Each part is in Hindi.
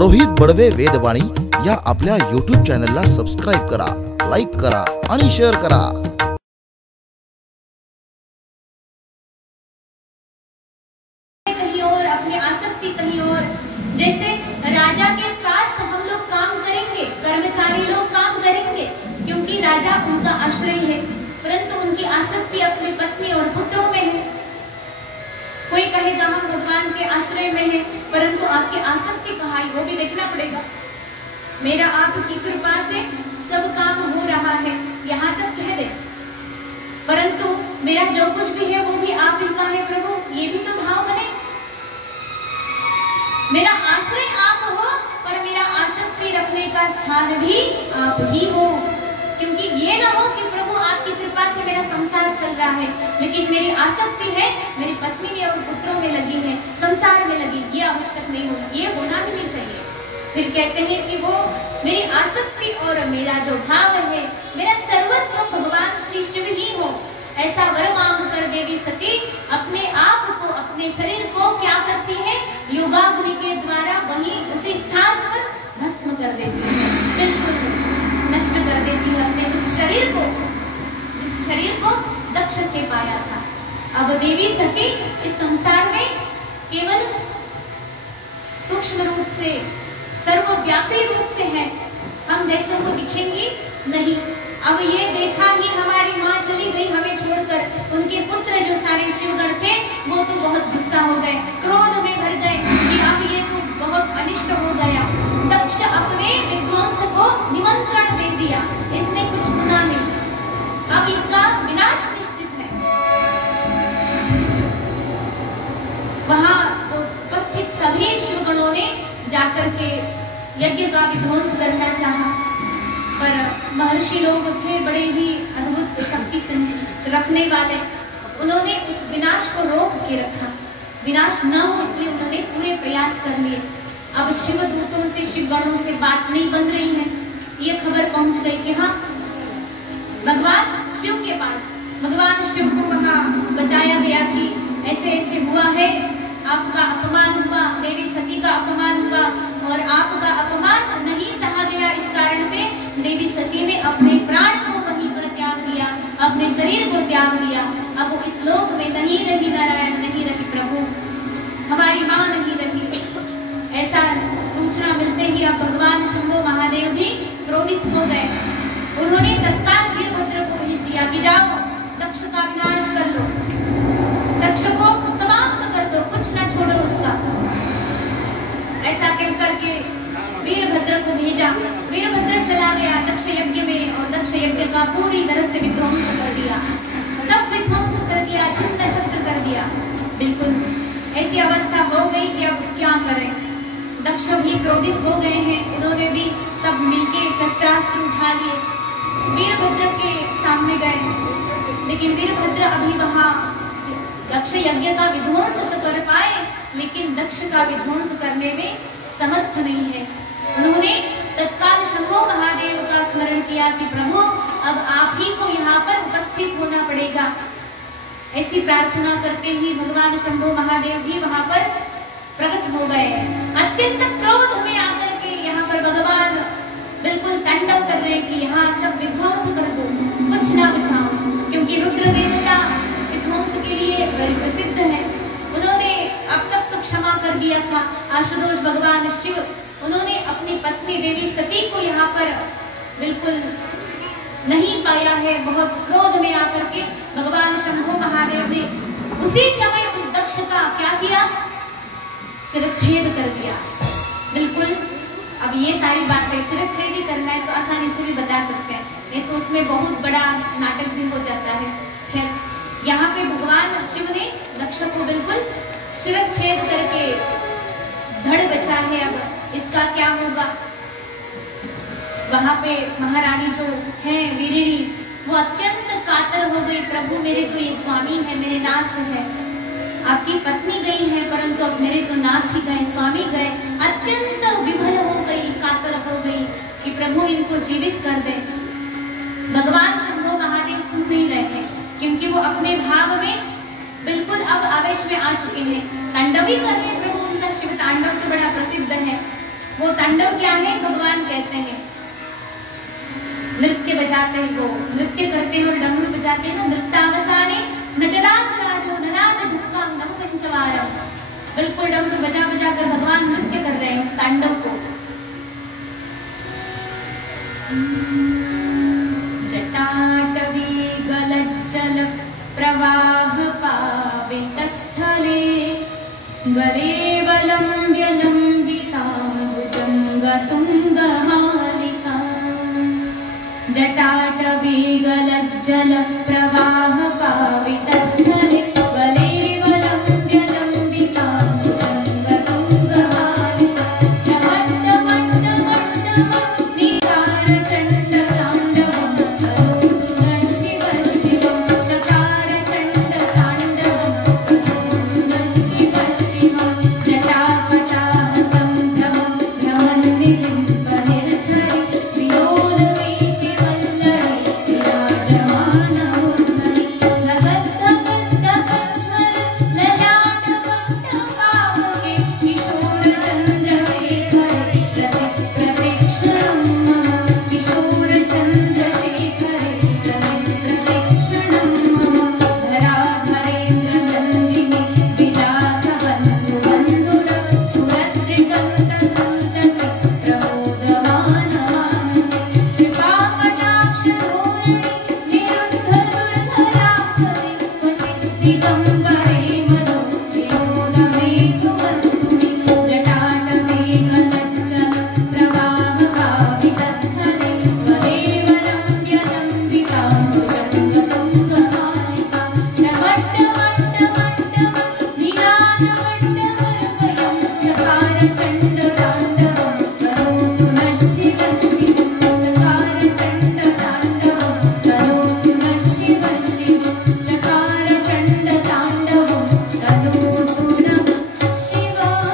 रोहित बडवे वेदवाणी या आपल्या YouTube चॅनलला सबस्क्राइब करा, लाईक करा आणि शेअर करा। कहीं और अपनी आसक्ति कहीं और, जैसे राजा के पास हम लोग काम करेंगे, कर्मचारी लोग काम करेंगे क्योंकि राजा उनका आश्रय है, परंतु उनकी आसक्ति अपनी पत्नी और पुत्रों में है। कोई कहेगा हम भगवान के आश्रय में है, परंतु आपकी आसक्ति कहाँ है वो भी देखना पड़ेगा। मेरा आपकी कृपा से सब काम हो रहा है यहाँ तक कह दे, परंतु मेरा जो कुछ भी है वो भी आप ही का है प्रभु, ये भी तो भाव बने। मेरा आश्रय आप हो पर मेरा आसक्ति रखने का स्थान भी आप ही हो, क्योंकि ये ना हो कि प्रभु आपकी कृपा से मेरा संसार चल रहा है लेकिन मेरी आसक्ति है मेरी पत्नी में और पुत्रों में लगी है, संसार में लगी, ये आवश्यक नहीं हो, ये होना भी नहीं चाहिए। फिर कहते हैं कि वो मेरी आसक्ति और मेरा जो भाव है, मेरा सर्वस्व भगवान श्री शिव ही हो, ऐसा वर मांग कर देवी सती अपने आप को, अपने शरीर को क्या करती है, योगाग्नि के द्वारा वही उसी स्थान पर भस्म कर देती है, बिल्कुल नष्ट कर देती है अपने उस शरीर को, जिस शरीर को दक्ष से पाया था। अब देवी सती इस संसार में केवल सूक्ष्म रूप से, सर्वव्यापी रूप से है, हम जैसे को दिखेंगी नहीं। अब ये देखा ही हमारी माँ चली गई हमें छोड़कर, उनके पुत्र जो सारे शिवगण थे वो तो बहुत गुस्सा हो गए, क्रोध में भर गए कि अब ये तो बहुत अनिष्ट हो गया। दक्ष अपने विध्वंस को निमंत्रण दे दिया, इसने कुछ सुना नहीं, अब इसका विनाश निश्चित है। वहां उपस्थित सभी शिवगणों ने जाकर के यज्ञ का विध्वंस करना चाहा, पर महर्षि लोग थे बड़े ही अद्भुत शक्ति रखने वाले, उन्होंने उस विनाश को रोक के रखा, विनाश न हो इसलिए उन्होंने पूरे प्रयास कर लिए। अब शिव दूतों से, शिवगणों से बात नहीं बन रही है, ये खबर पहुंच गई कि हाँ भगवान शिव के पास, भगवान शिव को वहां बताया गया कि ऐसे ऐसे हुआ है, आपका अपमान हुआ, देवी सती का अपमान हुआ और आपका अपमान नहीं सहा गया, इस कारण से देवी सती ने अपने प्राण को वहीं पर त्याग दिया, अपने शरीर को त्याग दिया। अब वो इस लोक में नहीं रही, नारायण नहीं रही, प्रभु हमारी माँ नहीं रही। ऐसा सूचना मिलते ही अब भगवान शंभो महादेव भी क्रोधित हो गए, उन्होंने तत्काल वीरभद्र को भेज दिया कि जाओ दक्ष का विनाश कर लो, दक्ष को समाप्त कर दो, कुछ ना छोड़ो उसका। ऐसा कह करके वीरभद्र को भेजा, वीरभद्र चला गया दक्ष यज्ञ में और दक्ष यज्ञ का पूरी तरह से विध्वंस कर दिया, सब विध्वंस कर दिया, छिन्न छत्र कर दिया। बिल्कुल ऐसी अवस्था हो गई कि अब क्या करें, दक्ष भी क्रोधित हो गए हैं, उन्होंने भी सब मिलके शस्त्रास्त्र उठा लिए, वीरभद्र के सामने गए, लेकिन वीरभद्र अभी वहां दक्ष यज्ञ का विध्वंस तो कर पाए लेकिन दक्ष का विध्वंस करने में समर्थ नहीं है। उन्होंने तत्काल शंभो महादेव का स्मरण किया कि प्रभु अब आप ही को यहाँ पर उपस्थित होना पड़ेगा। ऐसी प्रार्थना करते ही भगवान शंभो महादेव भी वहां पर प्रकट हो गए, अत्यंत क्रोध में आकर के यहाँ पर भगवान बिल्कुल तांडव कर रहे कि यहाँ सब विध्वंस कर दो, कुछ ना बचाओ, क्योंकि रुद्र देवता विध्वंस के लिए बड़े प्रसिद्ध है। उन्होंने अब तक तो क्षमा कर दिया था, आशुतोष भगवान शिव उन्होंने अपनी पत्नी देवी सती को यहाँ पर बिल्कुल नहीं पाया है, बहुत क्रोध में आकर के भगवान शंभो महादेव ने उसी समय उस दक्ष का क्या किया, शिरच्छेद कर दिया। बिल्कुल अब ये सारी बातें शिरच्छेद ही करना है तो आसानी से भी बता सकते हैं, ये तो उसमें बहुत बड़ा नाटक भी हो जाता है। खैर यहाँ पे भगवान शिव ने दक्ष को बिल्कुल शिरच्छेद करके धड़ बचा है। अब इसका क्या होगा, वहां पे महारानी जो है वीरिणी वो अत्यंत कातर हो गई, प्रभु मेरे तो ये स्वामी है, मेरे नाथ है, आपकी पत्नी गई है परंतु अब मेरे तो नाथ ही गए, स्वामी गए, अत्यंत विभल हो गई, कातर हो गई कि प्रभु इनको जीवित कर दे। भगवान शंभो महादेव सुन नहीं रहे हैं क्योंकि वो अपने भाव में बिल्कुल अब आवेश में आ चुके हैं, तांडव ही कर रहे हैं प्रभु, उनका शिव तांडव तो बड़ा प्रसिद्ध है। वो तांडव क्या है? भगवान कहते हैं नृत्य बजाते हैं, वो नृत्य करते हैं और डमरू बजाते हैं ना। नृत्यावसाने नटराज राजो ननाद ढुक्काम नम पंचवारम। बिल्कुल डमरू बजा बजा कर भगवान नृत्य कर रहे हैं उस तांडव को। जटाटवी गलज्जल प्रवाह पावितस्थले गलेवलम्ब्य लम्बिता भुजङ्गतुङ्गमालिका। जटाटवी गलज्जल प्रवाह पावितस्थले गलेवलम्ब्य लम्बिता भुजङ्गतुङ्गमालिका। निकारचण्डताण्डवं करोतु नः शिवः शिवं। चकारचण्डताण्डवं करोतु नः शिवः शिवं। जटाकटाः सम्भ्रमं भ्रमन्निलिम्पनिर्झरि विलोलवीचिवल्लरी विराजमानमूर्धनि। लगद्धगद्धगज्ज्वल ललाटपट्टपावके किशोरचन्द्रशेखरे प्रतिप्रतीक्षणं मम। किशोरचन्द्रशेखरे प्रतिप्रतीक्षणं मम। धराधरेन्द्रनन्दिनि विलासबन्धुबन्धुर सुरद्रिगन्तसन्तति प्रमोदमानमानसे। कृपाकटाक्षधोरिणि निरुद्धदुर्धरापदि क्वचित् दिगम्बरे मनो विनोदमेतुमस्तुनि। जटाटवे गलज्जल प्रवाह पावितस्थले गलेवलम्ब्य लम्बिता भुजङ्गतुङ्गमालिका। डमड्डमड्डमड्डम नीलानमड्डमर्वयं चकारचण्डताण्डवं करोतु नः शिवः शिवं। चकारचण्डताण्डवं करोतु नः शिवः शिवं। चकारचण्डताण्डवं करोतु नः शिवः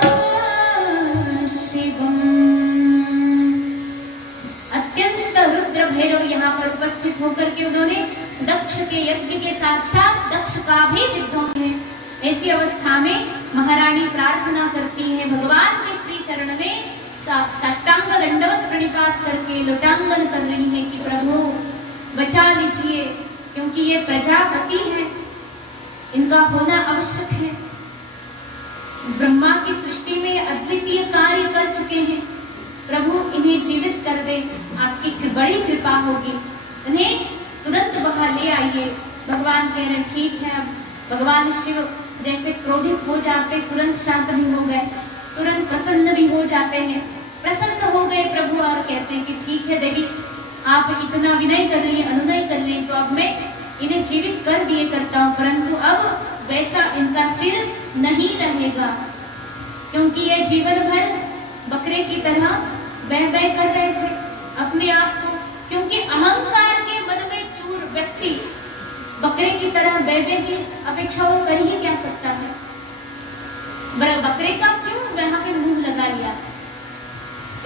शिवम्। अत्यंत रुद्र भैरव यहाँ पर उपस्थित होकर के उन्होंने दक्ष के यज्ञ के साथ साथ दक्ष का भी विध्वंस है। ऐसी अवस्था में महारानी प्रार्थना करती है, भगवान के श्री चरण में साष्टांग दंडवत प्रणिपात करके लोटांगन कर रही है कि प्रभु बचा लीजिए, क्योंकि ये प्रजापति है, इनका होना आवश्यक है। ब्रह्मा की सृष्टि में अद्वितीय कार्य कर चुके हैं, प्रभु इन्हें जीवित कर दे, आपकी बड़ी कृपा होगी, इन्हें तुरंत वहां ले आइए। भगवान कह रहे ठीक है। अब भगवान शिव जैसे क्रोधित हो जाते तुरंत शांत भी हो गए, तुरंत प्रसन्न भी हो जाते हैं। प्रसन्न हो गए प्रभु और कहते हैं कि ठीक है देवी, आप इतना विनय कर रही है, अनुनय कर रही है, तो अब मैं इन्हें जीवित कर दिए करता हूँ, परंतु अब वैसा इनका सिर नहीं रहेगा, क्योंकि ये जीवन भर बकरे की तरह बह बह कर रहे थे अपने आप को, क्योंकि अहंकार के मन में चूर व्यक्ति बकरे की तरह बह बह की अपेक्षा और कर ही क्या सकता है। बकरे का क्यों वहां पे मुंह लगा लिया?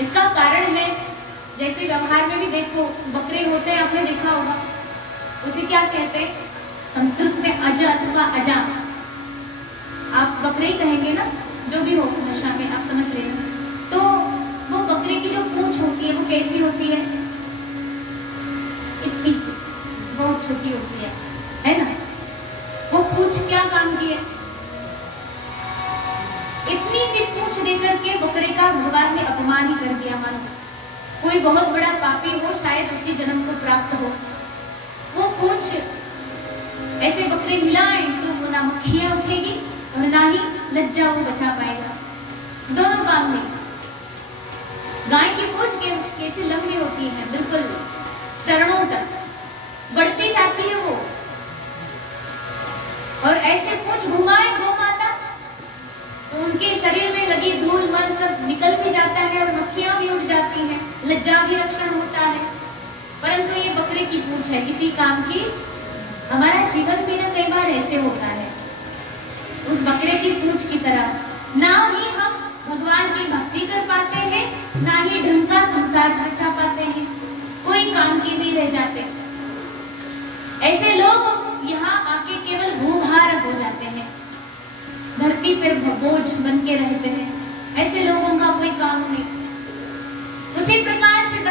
इसका कारण है, जैसे व्यवहार में भी देखो बकरे होते हैं, आपने देखा होगा, उसे क्या कहते हैं संस्कृत में अज अथवा अजा। आप बकरे ही कहेंगे ना, जो भी हो भाषा में आप समझ लेना। तो वो बकरे की जो पूंछ होती है वो कैसी होती है? इतनी सी, बहुत छोटी होती है ना। वो पूंछ क्या काम की है? इतनी सी पूंछ देकर के बकरे का भगवान ने अपमान ही कर दिया। मानो कोई बहुत बड़ा पापी हो, शायद उसी जन्म को प्राप्त हो, वो पूंछ ऐसे बकरे हिलाएं तो वो ना मक्खियां उठेगी और ना ही लज्जा वो बचा पाएगा। दोनों काम नहीं। गाय की पूंछ कैसी लंबी होती है, बिल्कुल चरणों तक बढ़ती जाती है वो, और ऐसे पूंछ घुमाए गौ माता तो उनके शरीर में लगी धूल मल सब निकल भी जाता है और मक्खियां भी उड़ जाती हैं, लज्जा भी रक्षण होता है। परंतु ये बकरे की पूंछ है किसी काम की। हमारा जीवन भी ना कई बार ऐसे होता है, उस बकरे की पूंछ की तरह। ना ही हम भगवान की भक्ति कर पाते हैं, ना ही ढंग का संसार बचा पाते हैं, कोई काम की नहीं रह जाते। ऐसे लोग यहाँ आके केवल भूभार हो जाते हैं, धरती पर बोझ बन के रहते हैं। ऐसे लोगों का कोई काम नहीं।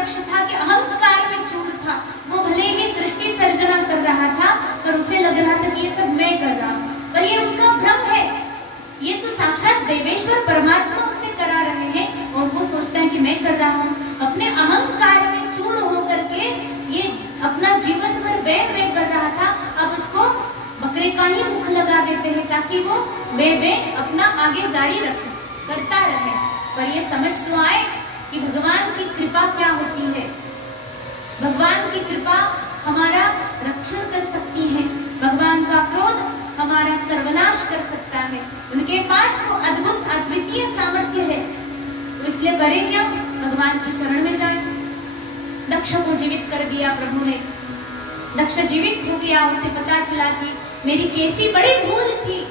दक्ष था कि अहंकार में चूर था। वो भले ही सृष्टि सर्जना कर रहा था, पर उसे लग रहा था कि ये सब मैं कर रहा हूँ, पर ये उसका भ्रम है। ये तो साक्षात देवेश्वर परमात्मा उससे करा रहे हैं और वो सोचता है कि मैं कर रहा हूँ। अपने अहंकार में चूर होकर के ये अपना जीवन भर वे कर रहा था। अब उसको बकरे का ही मुख लगा देते हैं ताकि वो वे अपना आगे जारी रखे, करता रहे। पर ये समझ तो आए कि भगवान की कृपा क्या होती है। भगवान की कृपा हमारा रक्षण कर सकती है, भगवान का क्रोध हमारा सर्वनाश कर सकता है। उनके पास वो अद्भुत अद्वितीय सामर्थ्य है, तो इसलिए करें क्या, भगवान की शरण में जाए। दक्ष को जीवित कर दिया प्रभु ने। दक्ष जीवित हो गया, उसे पता चला कि मेरी कैसी बड़ी भूल थी,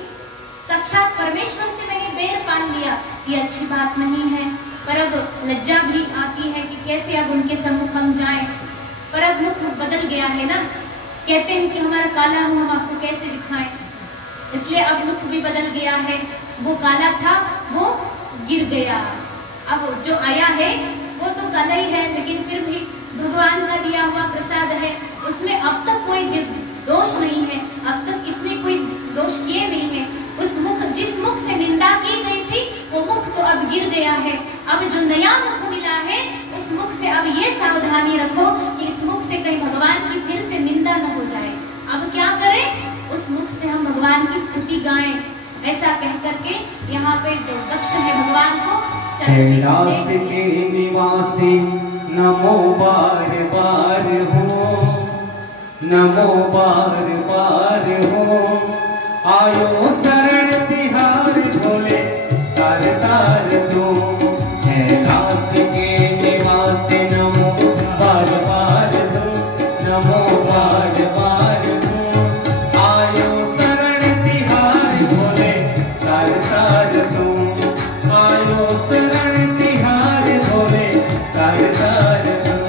साक्षात परमेश्वर से मैंने बैर पाल लिया, ये अच्छी बात नहीं है। पर अब लज्जा भी आती है कि कैसे अब उनके सम्मुख हम जाएं। पर अब मुख बदल गया है ना, कहते हैं कि हमारा काला मुंह हम आपको कैसे दिखाएं, इसलिए अब मुख भी बदल गया है। वो काला था वो गिर गया, अब जो आया है वो तो काला ही है, लेकिन फिर भी भगवान का दिया हुआ प्रसाद है, उसमें अब तक कोई दोष नहीं है, अब तक इसने कोई दोष किए नहीं है। उस मुख, जिस मुख से निंदा की गई थी वो मुख तो अब गिर गया है। अब जो नया मुख मिला है उस मुख से अब ये सावधानी रखो कि इस मुख से कहीं भगवान की फिर से निंदा न हो जाए। अब क्या करें, उस मुख से हम भगवान की स्तुति गाएं, ऐसा कह करके यहाँ पे जो दक्ष है भगवान को कैलाश के निवासी नमो बार बार हो, नमो बार बार हो। आयो शरण तिहार भोले तार तार दो। कैलाश के निवासी नमो बार बार दो, नमो बार बार दो। आयो शरण तिहार भोले तार तार दो। आयो शरण तिहार भोले तार तार दो।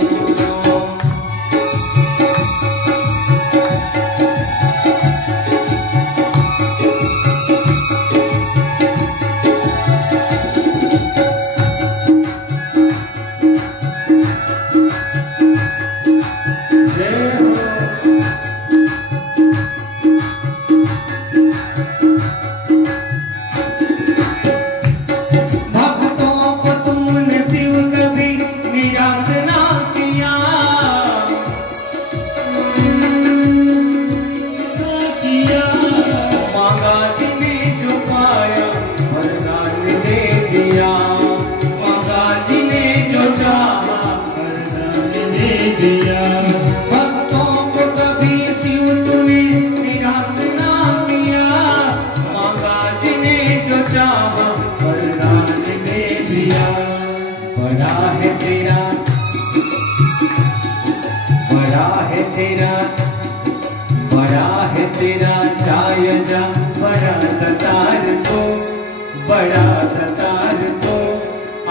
बड़ा दतार तो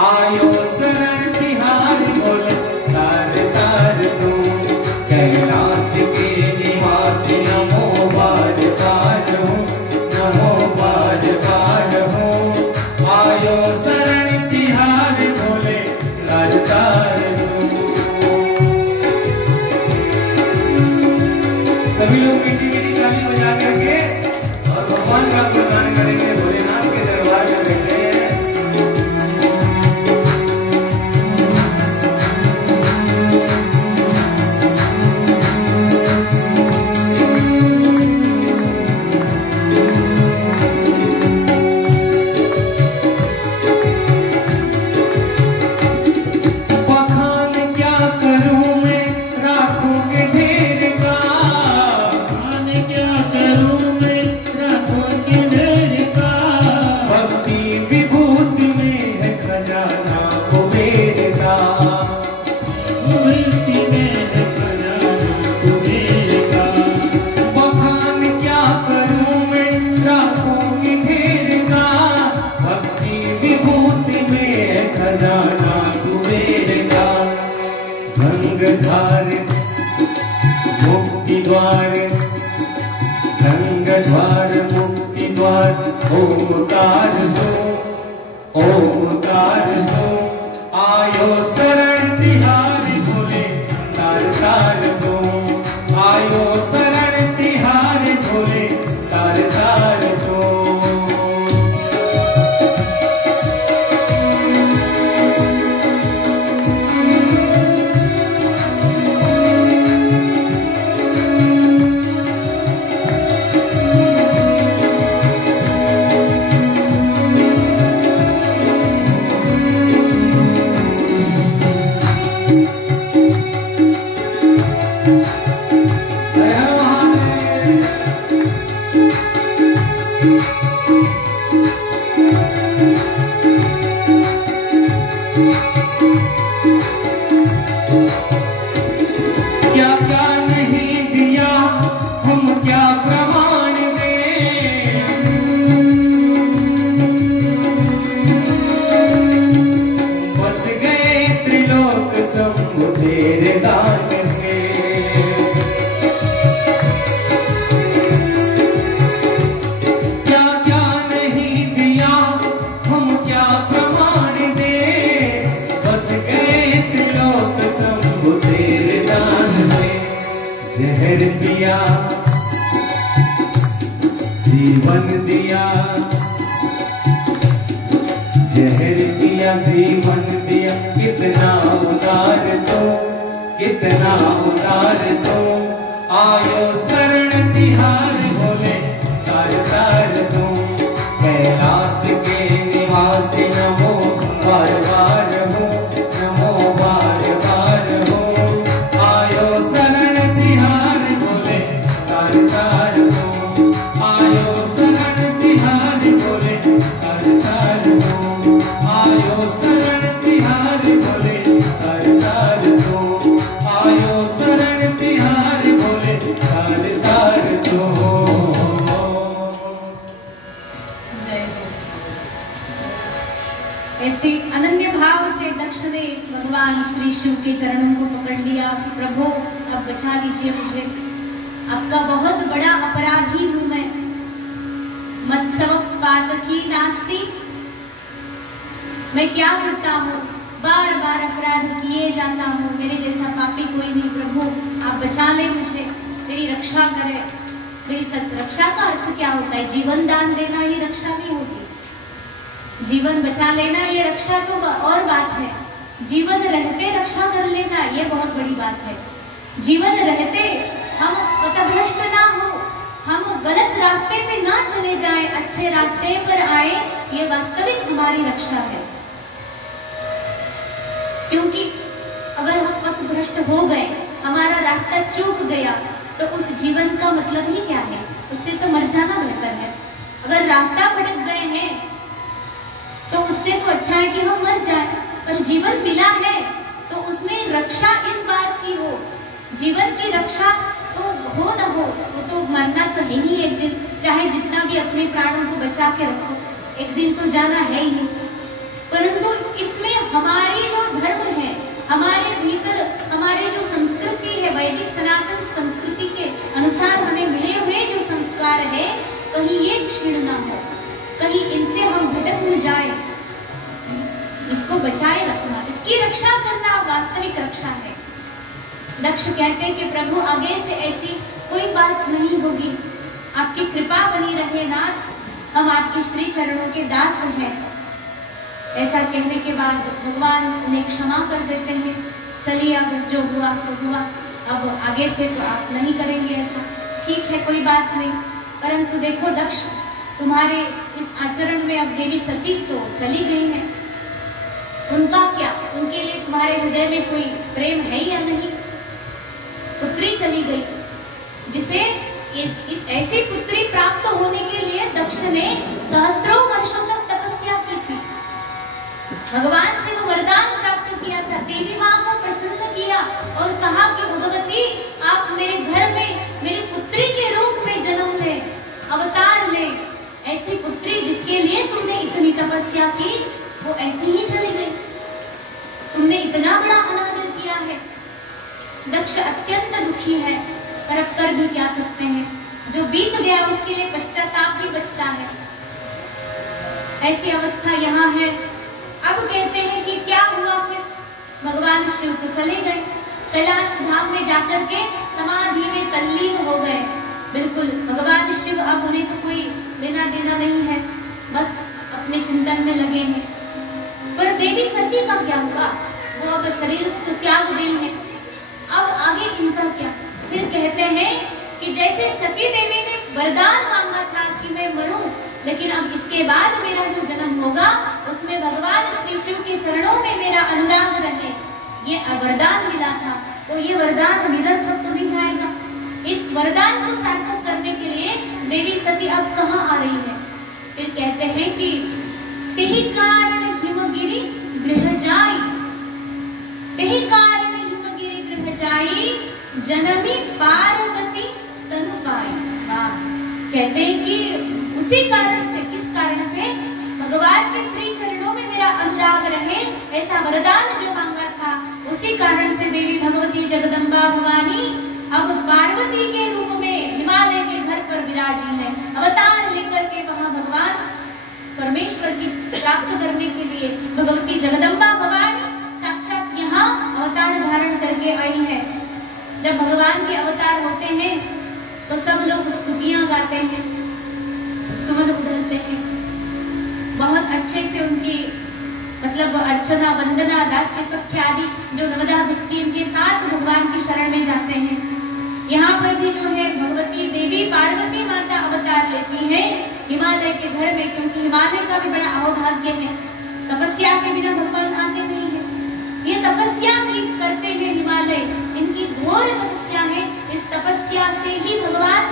आयो शरण तिहार भोले तार तार तो। कैलाश के निवासी नमो बार बार हो, नमो बार बार हो। आयो शरण तिहार भोले तार तार तो। सभी लोग मीठी मीठी ताली बजा करके और भगवान का गुणगान करेंगे। भोलेनाथ के दरबार में बैठे हैं। ओमकार दो, ओमकार दो। आयो शरण तिहारी क्या क्या नहीं दिया हम क्या प्रमाण दें, बस गए त्रिलोक शंभु तेरे दान से। क्या क्या नहीं दिया हम क्या प्रमाण दें, बस गए त्रिलोक शंभु तेरे दान से। जहर दिया जीवन दिया, जहर दिया जीवन दिया, कितना उदार तो, कितना उदार तो। आयो शरण तिहार बोले तार तार दो, कैलाश के निवासी नमो बार बार हो, नमो बार बार हो। आयो शरण तिहार बोले तार तार दो, आयो शरण तिहार बोले तार तार दो, आयो शरण तिहार बोले तार तार दो, आयो शरण तिहार बोले तार तार दो। जय हो। ऐसे अनन्य भाव से दक्ष ने भगवान श्री शिव के चरणों को पकड़ लिया कि प्रभु अब बचा लीजिए मुझे, आपका बहुत बड़ा अपराधी हूं मैं। मत्सव पातकी नास्ति, मैं क्या करता हूँ, बार बार अपराध किए जाता हूँ, मेरे जैसा पापी कोई नहीं। प्रभु आप बचा ले मुझे, मेरी रक्षा करे। मेरी रक्षा का अर्थ क्या होता है? जीवन दान देना ये रक्षा नहीं होती। जीवन बचा लेना ये रक्षा तो और बात है, जीवन रहते रक्षा कर लेना ये बहुत बड़ी बात है। जीवन रहते हम पथभ्रष्ट ना हो, हम गलत रास्ते पे ना चले जाएं, अच्छे रास्ते पर आए, ये वास्तविक हमारी रक्षा है। क्योंकि अगर हम पथभ्रष्ट हो गए, हमारा रास्ता चूक गया, तो उस जीवन का मतलब ही क्या है? उससे तो मर जाना बेहतर है। अगर रास्ता भटक गए हैं तो उससे तो अच्छा है कि हम मर जाएं। पर जीवन मिला है तो उसमें रक्षा इस बात की हो, जीवन की रक्षा तो हो न हो, वो तो मरना तो है ही एक दिन, चाहे जितना भी अपने प्राणों को बचा के रखो, एक दिन तो जाना है ही। परंतु इसमें हमारी जो धर्म है, हमारे भीतर हमारी जो संस्कृति है, वैदिक सनातन संस्कृति के अनुसार हमें मिले हुए जो संस्कार है, कहीं ये क्षीण ना हो, कहीं इनसे हम भटक न जाए, इसको बचाए रखना, इसकी रक्षा करना वास्तविक रक्षा है। दक्ष कहते हैं कि प्रभु आगे से ऐसी कोई बात नहीं होगी, आपकी कृपा बनी रहे नाथ, हम आपके श्री चरणों के दास हैं। ऐसा कहने के बाद भगवान उन्हें क्षमा कर देते हैं। चलिए अब जो हुआ सो हुआ, अब आगे से तो आप नहीं करेंगे ऐसा, ठीक है कोई बात नहीं। परंतु देखो दक्ष, तुम्हारे इस आचरण में अब देवी सती तो चली गई है, उनका क्या? उनके लिए तुम्हारे हृदय में कोई प्रेम है या नहीं? पुत्री चली गई, जिसे इस ऐसी पुत्री प्राप्त होने के लिए दक्ष ने सहस्रों वर्षों तक तपस्या की थी, भगवान से वो वरदान प्राप्त किया था, देवी माँ को प्रसन्न किया और कहा कि भगवती आप मेरे घर में मेरी पुत्री के रूप में जन्म ले, अवतार ले। ऐसी पुत्री जिसके लिए तुमने इतनी तपस्या की, वो ऐसी ही चली गई, तुमने इतना बड़ा अनादर किया है। दक्ष अत्यंत दुखी है, पर अब कर भी क्या सकते हैं, जो बीत गया उसके लिए पश्चाताप भी बचता है। ऐसी अवस्था यहाँ है। अब कहते हैं कि क्या हुआ फिर? भगवान शिव तो चले गए, कैलाश धाम में जाकर के समाधि में तल्लीन हो गए। बिल्कुल भगवान शिव, अब उन्हें तो कोई लेना देना नहीं है, बस अपने चिंतन में लगे हैं। पर देवी सती का क्या हुआ? वो अब शरीर तो त्याग गई है, अब आगे इनका क्या? फिर कहते हैं कि जैसे सती देवी ने वरदान मांगा था कि मैं मरूं, लेकिन अब इसके बाद मेरा जो जन्म होगा उसमें भगवान श्री शिव के चरणों में मेरा अनुराग रहे, ये वरदान मिला था, तो ये वरदान निरर्थक तो नहीं जाएगा। इस वरदान को सार्थक करने के लिए देवी सती अब कहाँ आ रही है? फिर कहते हैं कि तिहि कारण हिमगिरि गृह जाई, जनमी पार्वती तनु पाई। कहते हैं कि उसी कारण से, किस कारण से, भगवान के श्री चरणों में मेरा अनुराग रहे, ऐसा वरदान जो मांगा था, उसी कारण से देवी भगवती जगदम्बा भवानी अब पार्वती के रूप में हिमालय के घर पर विराजी है। अवतार लेकर के वहां भगवान परमेश्वर की प्राप्त करने के लिए भगवती जगदम्बा भवानी साक्षात यहाँ अवतार धारण करके आई है। जब भगवान के अवतार होते हैं तो सब लोग स्तुतियां गाते हैं, सुमन उधरते हैं, बहुत अच्छे से उनकी मतलब अर्चना, वंदना, दास्य सख्य आदि जो नवदा भक्ति इनके साथ भगवान की शरण में जाते हैं। यहाँ पर भी जो है भगवती देवी पार्वती माता अवतार लेती है हिमालय के घर में, क्योंकि हिमालय का भी बड़ा अहोभाग्य है। तपस्या के बिना भगवान आते नहीं है। ये तपस्या भी करते हैं हिमालय, इनकी घोर तपस्या है। इस तपस्या से ही भगवान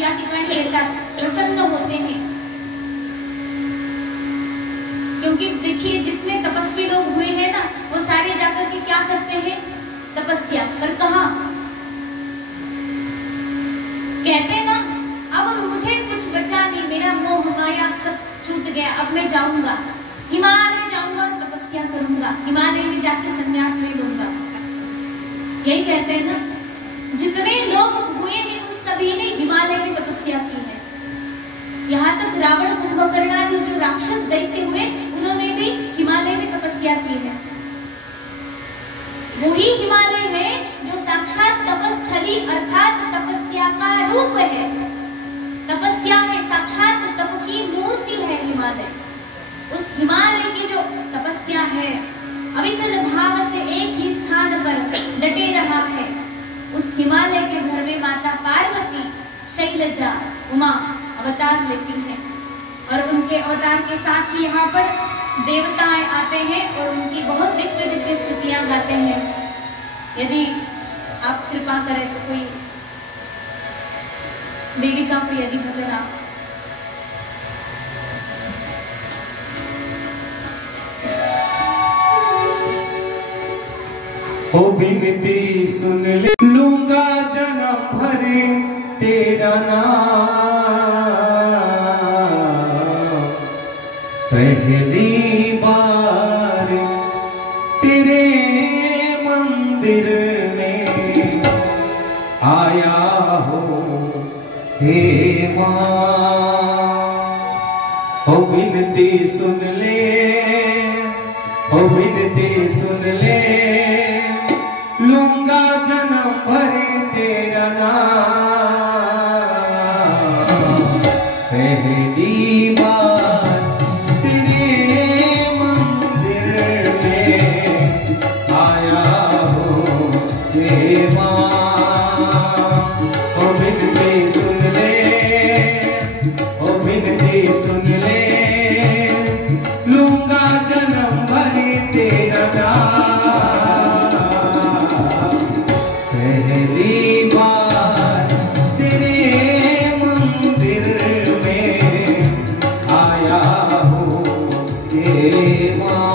या ठिकाने येतात, प्रसन्न होते हैं। क्योंकि देखिए जितने तपस्वी लोग हुए हैं ना, वो सारे जाकर के क्या करते हैं? तपस्या। पर कहाँ? कहते ना, अब मुझे कुछ बचा नहीं, मेरा मोह माया सब छूट गया, अब मैं जाऊंगा हिमालय, जाऊंगा तपस्या करूंगा, हिमालय में जाकर संन्यास ले लूंगा। यही कहते हैं ना, जितने लोग हुए हैं उन सभी ने हिमालय में तपस्या की है। यहाँ तक रावण, कुंभकर्ण आदि जो राक्षस दैत्य हुए, उन्होंने भी हिमालय में तपस्या की है। वही हिमालय है जो साक्षात तपस्थली अर्थात तपस्या का रूप है। तपस्या है, साक्षात तप की मूर्ति है हिमालय। उस हिमालय की जो तपस्या है, अविचल भाव से एक ही स्थान पर डटे रहा है। उस हिमालय के घर में माता पार्वती, शैलजा, उमा अवतार लेती हैं और उनके अवतार के साथ ही यहाँ पर देवताएं आते हैं और उनकी बहुत दिव्य दिव्य स्तुतियां गाते हैं। यदि आप कृपा करें तो कोई देवी का कोई यदि भजन आप ओ विनती सुन ले, लूंगा जन्म भर तेरा नाम, पहली बार तेरे मंदिर में आया हो हे माँ। ओ विनती सुन ले, ओ विनती सुन ले, लूंगा जन्म भर तेरा नाम, पहली बार तेरे मंदिर में आया हो हे माँ। ओ विनती सुन ले, ओ विनती सुन ले, लूंगा जन्म भर तेरा नाम, पहली बार तेरे मंदिर में आया हो हे माँ।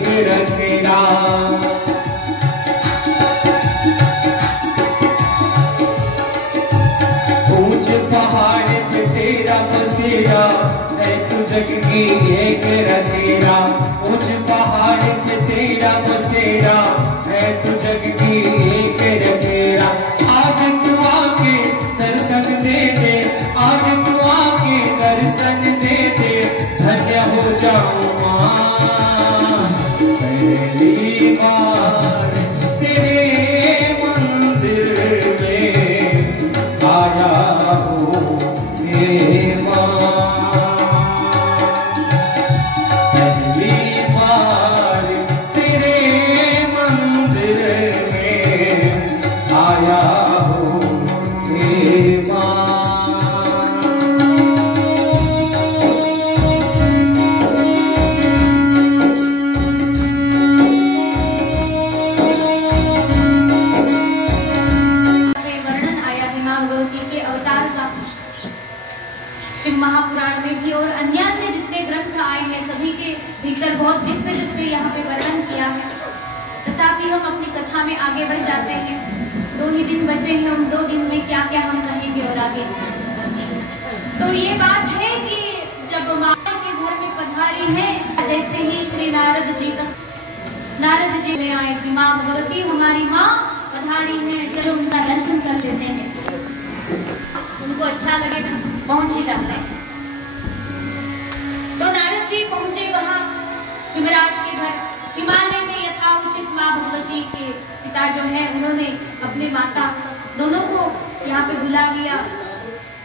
एक रखेगा। ऊंच पहाड़ पे तेरा बसेरा है तू जग की एक रखेगा। ऊंच पहाड़ पे तेरा बसेरा है तू जग की एक रखेगा। आज तू आके दर्शन दे दे, आज तू आके दर्शन दे दे, धन्य हो जाऊं मां। पहली बार तेरे मंदिर में आया हूँ हे मां। पहली बार तेरे मंदिर में आया हूँ हे मां। शिव महापुराण में भी और अन्य जितने ग्रंथ आए हैं सभी के भीतर बहुत दिव्य दिव्य यहाँ पे वर्णन किया है। तथापि हम अपनी कथा में आगे बढ़ जाते हैं। 2 ही दिन बचे हैं, उन 2 दिन में क्या क्या हम कहेंगे और आगे। तो ये बात है कि जब माता के घर में पधारी है, जैसे ही श्री नारद जी में आए कि माँ भगवती हमारी माँ पधारी है, चलो उनका दर्शन कर लेते हैं। उनको अच्छा लगे पहुंच ही जाते हैं। तो नारद जी पहुंचे वहां हिमराज के घर। हिमालय में यथाउचित माँ भगवती के पिता जो है उन्होंने अपने माता दोनों को यहाँ पे बुला लिया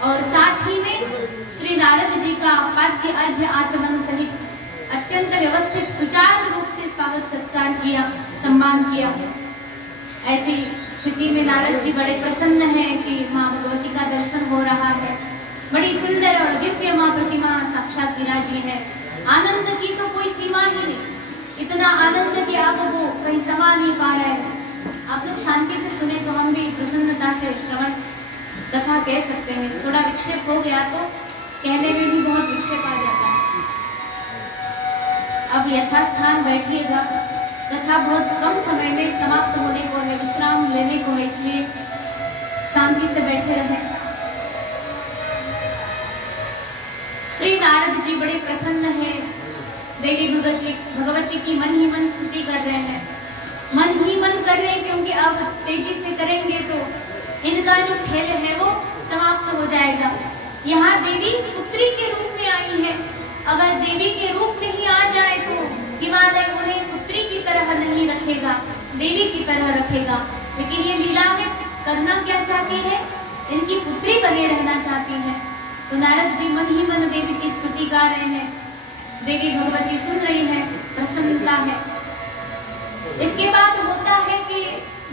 और साथ ही में श्री नारद जी का पाद्य अर्घ्य आचमन सहित अत्यंत व्यवस्थित सुचारू रूप से स्वागत सत्कार किया, सम्मान किया। ऐसी स्थिति में नारद जी बड़े प्रसन्न हैं कि माँ भगवती का दर्शन हो रहा है। बड़ी सुंदर और दिव्य माँ प्रतिमा साक्षात विराजी है। आनंद की तो कोई सीमा ही नहीं, इतना आनंद कि अब वो कहीं समा नहीं पा रहा है। आप लोग शांति से सुने तो हम भी प्रसन्नता से श्रवण कथा कह सकते हैं। थोड़ा विक्षेप हो गया तो कहने में भी बहुत विक्षेप आ जाता है। अब यथास्थान बैठिएगा, कथा बहुत कम समय में समाप्त होने को है, विश्राम लेने को है, इसलिए शांति से बैठे रहें। श्री नारद जी बड़े प्रसन्न हैं, देवी भगवती की मन ही मन स्तुति कर रहे हैं। मन ही मन कर रहे हैं क्योंकि अब तेजी से करेंगे तो इनका जो खेल है वो समाप्त हो जाएगा। यहाँ देवी पुत्री के रूप में आई है, अगर देवी के रूप में ही आ जाए तो हिमालय उन्हें पुत्री की तरह नहीं रखेगा, देवी की तरह रखेगा। लेकिन ये लीला में करना क्या चाहती है, इनकी पुत्री बने रहना चाहती है। तो नारद जी मन ही मन देवी की स्तुति गा रहे हैं। देवी भगवती सुन रही है, प्रसन्नता है। इसके बाद होता है कि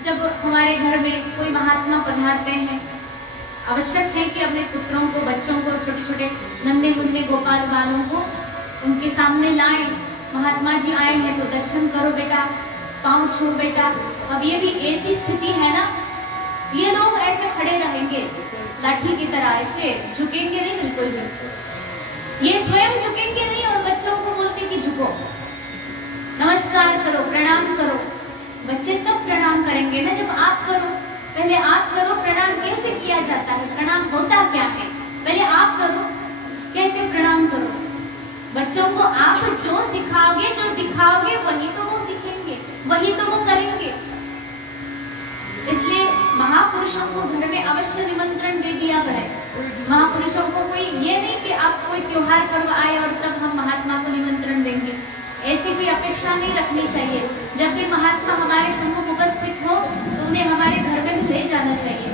जब हमारे घर में कोई महात्मा पधारते हैं, आवश्यक है कि अपने पुत्रों को, बच्चों को, छोटे छोटे नन्हे मुन्ने गोपाल बालों को उनके सामने लाएं। महात्मा जी आए हैं तो दर्शन करो बेटा, पाँव छू बेटा। अब ये भी ऐसी स्थिति है ना, ये लोग ऐसे खड़े रहेंगे लाठी की तरह, ऐसे झुकेंगे नहीं बिल्कुल भी। ये स्वयं झुकेंगे नहीं और बच्चों को बोलते कि झुको, नमस्कार करो, प्रणाम करो। बच्चे तब प्रणाम करेंगे ना जब आप करो। पहले आप करो। प्रणाम कैसे किया जाता है, प्रणाम होता क्या है, पहले आप करो, कहते प्रणाम करो। बच्चों को आप जो सिखाओगे, जो दिखाओगे, वही तो वो सीखेंगे, वही तो वो करेंगे। इसलिए महापुरुषों को घर में अवश्य निमंत्रण दे दिया करें। महापुरुषों को कोई ये नहीं कि आप कोई त्योहार पर्व आए और तब हम महात्मा को निमंत्रण देंगे, ऐसी कोई अपेक्षा नहीं रखनी चाहिए। जब भी महात्मा हमारे सम्मुख उपस्थित हो तो उन्हें हमारे घर में ले जाना चाहिए।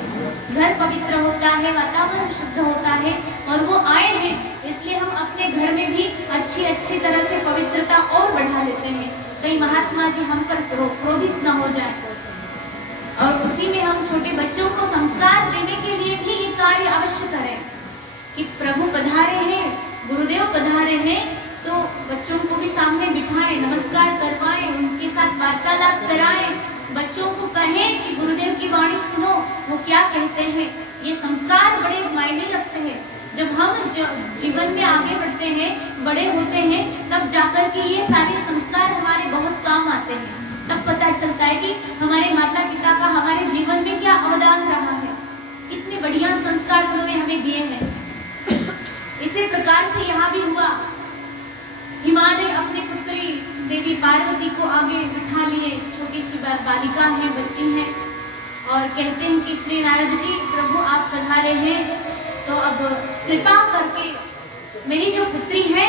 घर पवित्र होता है, वातावरण शुद्ध होता है और वो आए हैं, इसलिए हम अपने घर में भी अच्छी तरह से पवित्रता और बढ़ा लेते हैं, कहीं महात्मा जी हम पर क्रोधित न हो जाए। और उसी में हम छोटे बच्चों को संस्कार देने के लिए भी ये कार्य अवश्य करें कि प्रभु पधारे हैं, गुरुदेव पधारे हैं, तो बच्चों को भी सामने बिठाएं, नमस्कार करवाएं, उनके साथ वार्तालाप कराएं, बच्चों को कहें कि गुरुदेव की वाणी सुनो, वो क्या कहते हैं। ये संस्कार बड़े मायने रखते हैं। जब हम जीवन में आगे बढ़ते हैं, बड़े होते हैं, तब जाकर के ये सारे संस्कार हमारे बहुत काम आते हैं। तब पता चलता है कि हमारे माता पिता का हमारे जीवन में क्या अवदान रहा है, कितने बढ़िया संस्कार उन्होंने हमें दिए हैं। इसी प्रकार से यहाँ भी हुआ। हिमालय अपनी पुत्री देवी पार्वती को आगे बिठा लिए, छोटी सी बालिका है, बच्ची है, और कहते हैं कि श्री नारद जी प्रभु आप पधारे हैं, तो अब कृपा करके मेरी जो पुत्री है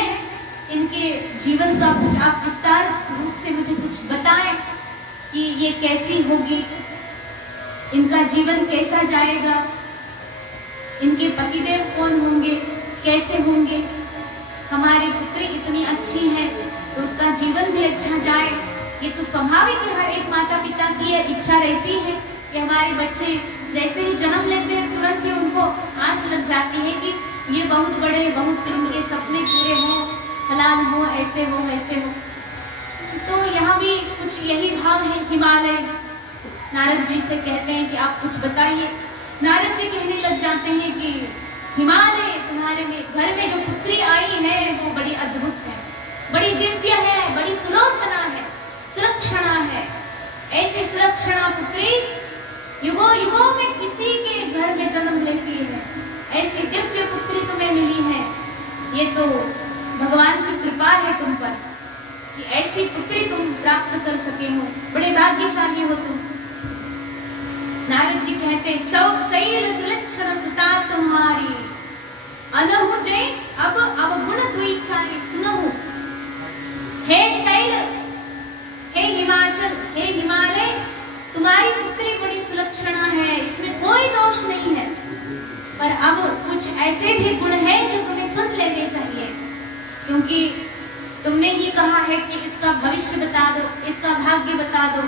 इनके जीवन का कुछ आप विस्तार रूप से मुझे कुछ बताएं कि ये कैसी होगी, इनका जीवन कैसा जाएगा, इनके पतिदेव कौन होंगे, कैसे होंगे। हमारी पुत्री इतनी अच्छी है तो उसका जीवन भी अच्छा जाए। ये तो स्वाभाविक है, हर एक माता पिता की ये इच्छा रहती है कि हमारे बच्चे जैसे ही जन्म लेते हैं तुरंत ही उनको आस लग जाती है कि ये बहुत बड़े, बहुत उनके सपने पूरे हो, फलान हो, ऐसे हो, वैसे हो। तो यहाँ भी कुछ यही भाव है। हिमालय नारद जी से कहते हैं कि आप कुछ बताइए। नारद जी कहने लग जाते हैं कि हिमालय तुम्हारे में घर में जो पुत्री आई है वो बड़ी अद्भुत है, बड़ी दिव्य है, बड़ी सुलोचना है, सुलक्षणा है। ऐसी सुलक्षणा पुत्री युगों युगों में किसी के घर में जन्म लेती है। ऐसी दिव्य पुत्री तुम्हें मिली है, ये तो भगवान की कृपा है तुम पर कि ऐसी पुत्री तुम प्राप्त कर सके हो, बड़े भाग्यशाली हो तुम। नारद जी कहते सब शैल सुलक्षण सुता तुम्हारी, अनहु जय अब अवगुण दुईचारी सुनहु। हे शैल, हे हिमाचल, हे हिमालय, तुम्हारी पुत्री बड़ी सुलक्षणा है, इसमें कोई दोष नहीं है, पर अब कुछ ऐसे भी गुण हैं जो तुम्हें सुन लेने चाहिए, क्योंकि तुमने ही कहा है कि इसका भविष्य बता दो, इसका भाग्य बता दो,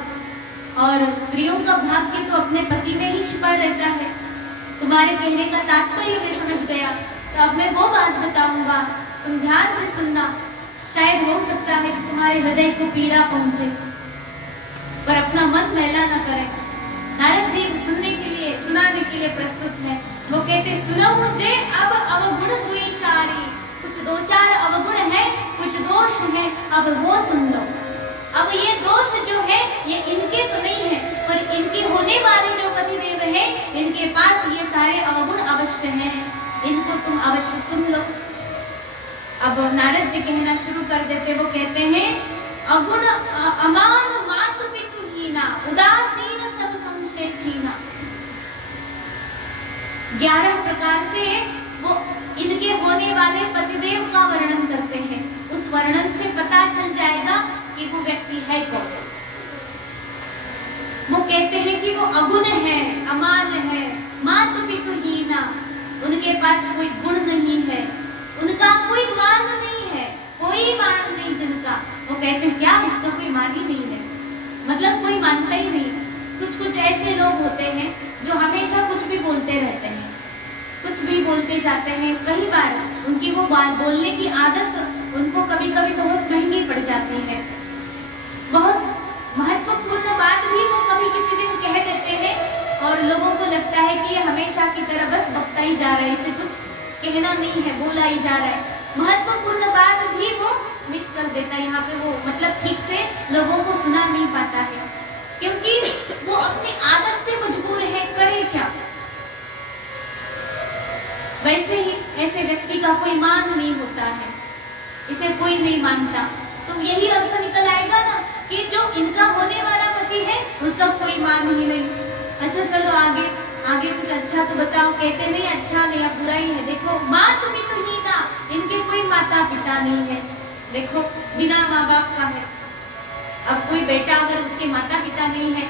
और स्त्रियों का भाग्य तो अपने पति में ही छिपा रहता है। तुम्हारे कहने का तात्पर्य मैं समझ गया, तो अब मैं वो बात बताऊंगा, तुम ध्यान से सुनना। शायद हो सकता है कि तुम्हारे हृदय को पीड़ा पहुंचे, पर अपना मन मैला न करें। नारद जी सुनने के लिए, सुनाने के लिए प्रस्तुत है। वो कहते सुनो मुझे अब अवगुण दुईचारी, कुछ दो चार अवगुण है, कुछ दोष है, अब वो सुन लो। अब ये दोष जो है ये इनके तो नहीं है, पर इनके होने वाले जो पतिदेव हैं इनके पास ये सारे अवगुण अवश्य हैं, इनको तुम अवश्य सुन लो। अब नारद जी कहना शुरू कर देते, वो कहते हैं अगुण अमान मातु पितु हीना, उदासीन सब संशय छीना। 11 प्रकार से वो इनके होने वाले पतिदेव का वर्णन करते हैं। उस वर्णन से पता चल जाएगा कि वो व्यक्ति है कौन। वो कहते हैं कि वो अगुण है, अमान है, मातु पितु हीना, उनके पास कोई गुण नहीं है, उनका कोई मान नहीं है, कोई मान नहीं जिनका। वो कहते हैं क्या इसका कोई मान ही नहीं है, मतलब कोई मानता ही नहीं। कुछ ऐसे लोग होते हैं जो हमेशा कुछ भी बोलते रहते हैं, कुछ भी बोलते जाते हैं। कई बार उनकी वो बात बोलने की आदत उनको कभी कभी बहुत महंगी पड़ जाती है। बहुत महत्वपूर्ण बात भी वो कभी किसी दिन कह देते हैं और लोगों को लगता है कि ये हमेशा की तरह बस बकता ही जा रहा है, इसे कुछ कहना नहीं है, बोला ही जा रहा है। महत्वपूर्ण बात भी वो मिस कर देता है। यहाँ पे वो मतलब ठीक से लोगों को सुना नहीं पाता है, क्योंकि वो अपनी आदत से मजबूर है, करे क्या। वैसे ही ऐसे व्यक्ति का कोई मान नहीं होता है, इसे कोई नहीं मानता। तो यही अर्थ निकल आएगा ना कि जो इनका होने वाला पति है उसका कोई मान ही नहीं। अच्छा चलो आगे आगे कुछ अच्छा तो बताओ। कहते नहीं अच्छा नहीं, अब बुरा ही है। देखो मातु पितु हीना, इनके कोई माता पिता नहीं है। देखो बिना माँ बाप का है। अब कोई बेटा अगर उसके माता पिता नहीं है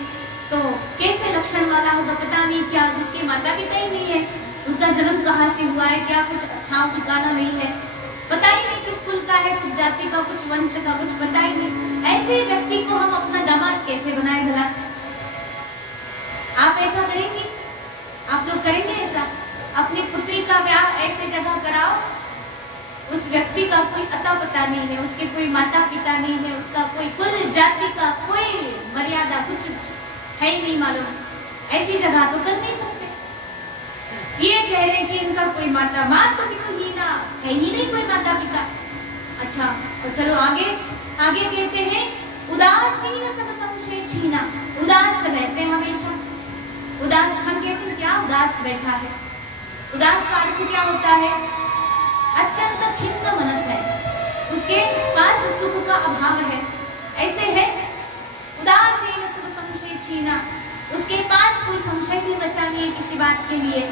तो कैसे लक्षण वाला होगा, पता नहीं क्या। जिसके माता पिता ही नहीं है, उसका जन्म कहाँ से हुआ है, क्या कुछ ठाव ठिकाना नहीं है, पता ही नहीं किस कुल का है, कुछ जाति का, कुछ वंश का, कुछ पता ही नहीं। ऐसे व्यक्ति को हम अपना दामाद कैसे बनाए भला? आप ऐसा करेंगे? आप लोग करेंगे ऐसा? अपनी पुत्री का ब्याह ऐसे जगह कराओ, उस व्यक्ति का कोई अता पता नहीं है, उसके कोई माता पिता नहीं है, उसका कोई कुल जाति का कोई मर्यादा कुछ है ही नहीं मालूम। ऐसी जगह तो कर नहीं सकते। ये कह रहे कि इनका कोई माता माता ही ना है ही नहीं, कोई माता पिता। अच्छा तो चलो आगे आगे कहते हैं उदासीन सब संशय छीना, उदास रहते हैं हमेशा। उदास हम कहते हैं क्या उदास बैठा है, उदास का अर्थ क्या होता है? अत्यंत खिन्न मनस है, उसके पास सुख का अभाव है, ऐसे है। उदासीन सब संशय छीना, उसके पास कोई संशय भी बचा नहीं है किसी बात के लिए,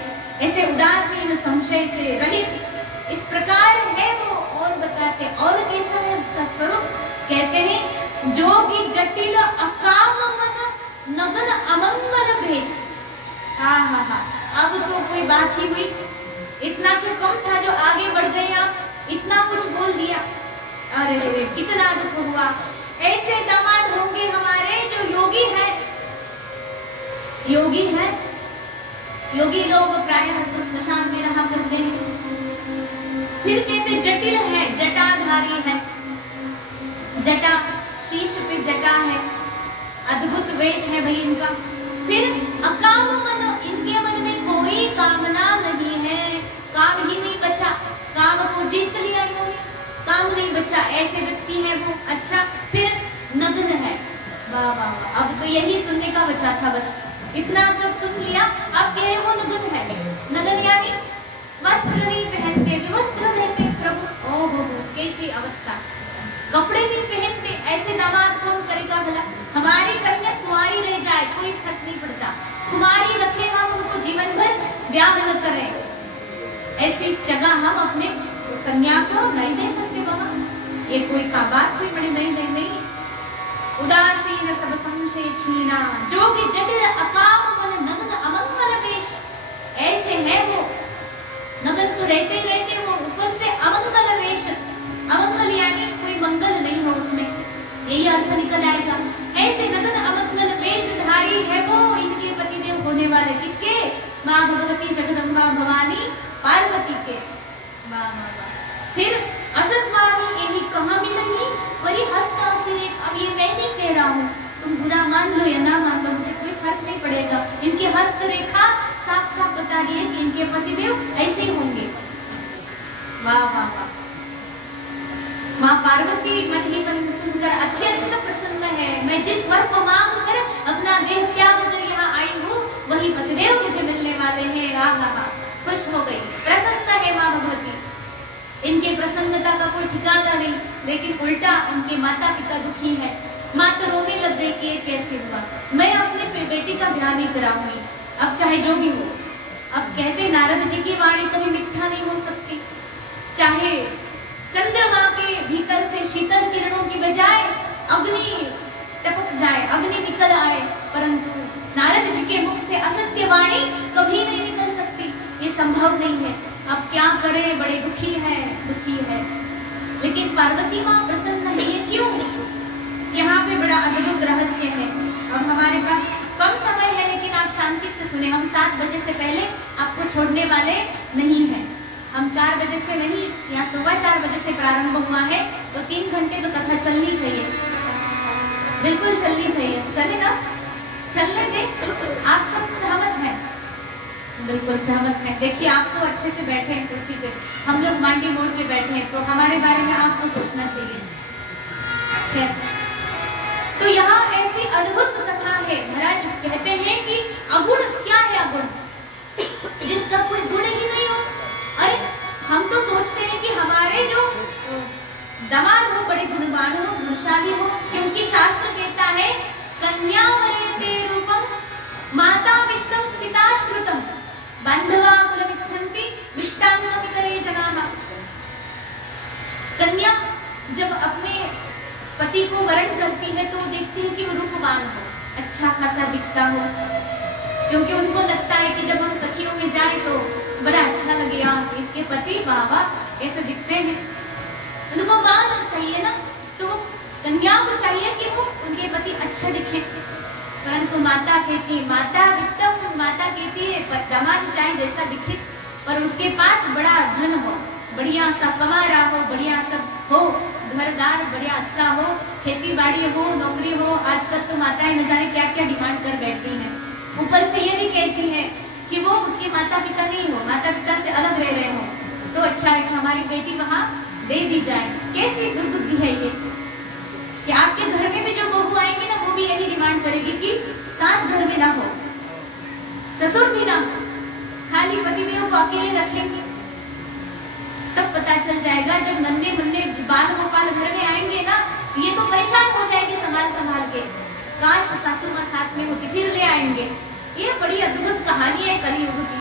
ऐसे उदासीन संशय से रहित इस प्रकार है वो। और बताते और कैसा है उसका स्वरूप, कहते हैं जो कि जटिल अकाम मन नगन अमंगल भेष। हाँ हाँ हाँ, अब तो कोई बात ही हुई, इतना क्यों कम था जो आगे बढ़ गए आप, इतना कुछ बोल दिया। अरे रे कितना दुख हुआ। ऐसे दामाद होंगे हमारे जो योगी है, योगी है। योगी लोग प्रायः तो स्मशान में रहा करते हैं। फिर कहते जटिल है, जटाधारी है, जटा शीश पे जटा है, अद्भुत वेश है भाई इनका। फिर अकाम मन, इनके मन में कोई कामना नहीं है, काम ही नहीं बचा, काम को जीत लिया इन्होंने, काम नहीं बचा, ऐसे व्यक्ति है वो। अच्छा फिर नग्न है, वाह वाह वाह, अब तो यही सुनने का बचा था बस, इतना सब सुन लिया। अब कह रहे वो नग्न है, नग्न यानी वस्त्र नहीं पहनते, विवस्त्र रहते प्रभु। ओहो कैसी अवस्था, कपड़े नहीं पहनते, ऐसे दामाद कौन करेगा भला? हमारी कन्या कुंवारी रह जाए कोई फर्क नहीं पड़ता, कुंवारी रखे हम उनको जीवन भर, ब्याह न करें, ऐसी जगह हम अपने कन्या को नहीं दे सकते वहां, ये कोई का बात हुई बड़ी? नहीं नहीं नहीं। उदासीन सब संशय छीना, जो कि जटिल अकाम मन नग्न अमंगल वेश, ऐसे है वो। नग्न तो रहते ही रहते वो, ऊपर से अमंगल वेश, अमंगल यानी कोई मंगल नहीं हो उसमें, यही अर्थ निकल आएगा। ऐसे नग्न अमंगल वेशधारी है वो, इनके पतिदेव होने वाले किसके? माँ भगवती जगदम्बा भवानी पार्वती के। वाह वाह वाह। फिर असस्वामी यही कहाँ मिलेंगी? वही हस्त सिरे। अब ये मैं नहीं कह रहा हूँ, तुम बुरा मान लो या ना मान लो, मुझे कोई फर्क नहीं पड़ेगा। इनके हस्त रेखा साफ साफ बता रही है कि इनके पतिदेव ऐसे ही होंगे। वाह वाह वाह। माँ पार्वती मन ही मन सुनकर अत्यंत प्रसन्न है, मैं जिस वर को मांग कर अपना देह त्याग कर यहाँ आई हूँ, वही पतिदेव मुझे मिलने वाले हैं। आहा, खुश हो गई, प्रसन्न है माँ भगवती। इनके प्रसन्नता का कोई ठिकाना नहीं, लेकिन उल्टा उनके माता पिता दुखी है। माँ तो रोने लग गई कि ये कैसे हुआ, मैं अपने बेटी का ब्याह नहीं कराऊंगी, अब चाहे जो भी हो। अब कहते नारद जी की वाणी कभी मिथ्या नहीं हो सकती, चाहे चंद्रमा के भीतर से शीतल किरणों की बजाय अग्नि टपक जाए, अग्नि निकल आए, परंतु नारद जी के मुख से असत्य वाणी कभी नहीं निकल सकती, ये संभव नहीं है। अब क्या करें, बड़े दुखी है, दुखी है। लेकिन पार्वती माँ प्रसन्न है, ये क्यों? यहाँ पे बड़ा अद्भुत रहस्य है। अब हमारे पास कम समय है, लेकिन आप शांति से सुने। हम 7 बजे से पहले आपको छोड़ने वाले नहीं हैं। हम 4 बजे से नहीं या 4:15 बजे से प्रारंभ हुआ है, तो 3 घंटे तो कथा चलनी चाहिए, बिल्कुल चलनी चाहिए। चले ना, चलने दे। आप सब सहमत हैं? बिल्कुल सहमत हैं। देखिए आप तो अच्छे से बैठे हैं कुर्सी पे, हम लोग मांडी मोड़ के बैठे हैं, तो हमारे बारे में आपको सोचना चाहिए। तो यहाँ ऐसी अद्भुत कथा है। महाराज कहते हैं कि अगुण क्या है? अगुण जिसका कोई गुण ही नहीं हो। अरे हम तो सोचते हैं कि हमारे जो दामाद हो बड़े गुणवान हो, गुणशाली हो, क्योंकि शास्त्र कहता है कन्या वरेते रूपम माता वित्तम पिता श्रुतम बांधवा कुलमिच्छन्ति विष्टान्नम पितरे जनाः। कन्या जब अपने पति को वरण करती है तो देखती है कि वो रूपवान हो, अच्छा खासा दिखता हो, क्योंकि उनको लगता है कि जब हम सखियों में जाए तो बड़ा अच्छा लगेगा, इसके पति वाह वाह ऐसे दिखते हैं, उनको मान चाहिए ना। तो कन्या को चाहिए कि वो उनके पति अच्छे दिखे, परंतु माता कहती है माता वित्तम, माता कहती है दामाद चाहे जैसा दिखे पर उसके पास बड़ा धन हो, बढ़िया सा कमा रहा हो, बढ़िया सब हो, घरदार बढ़िया अच्छा हो, खेती बाड़ी हो, नौकरी हो। आजकल तो माताएं न जाने क्या क्या डिमांड कर बैठती हैं। ऊपर से ये भी कहती हैं कि वो उसके माता पिता नहीं हो, माता पिता से अलग रह रहे हो, तो अच्छा है कि हमारी बेटी वहां दे दी जाए। कैसी दुर्बुद्धि है ये कि आपके घर में भी जो बहू आएंगे ना, वो भी यही डिमांड करेगी कि सास घर में ना हो, ससुर भी ना हो, खाली पतिदेव को अकेले रखेंगे। तब पता चल जाएगा जब नन्हे मुन्ने बाल गोपाल घर में आएंगे ना, ये तो परेशान हो जाएगी संभाल संभाल के, काश सासू माँ साथ में होती, फिर ले आएंगे। ये बड़ी अद्भुत कहानी है कलियुग की।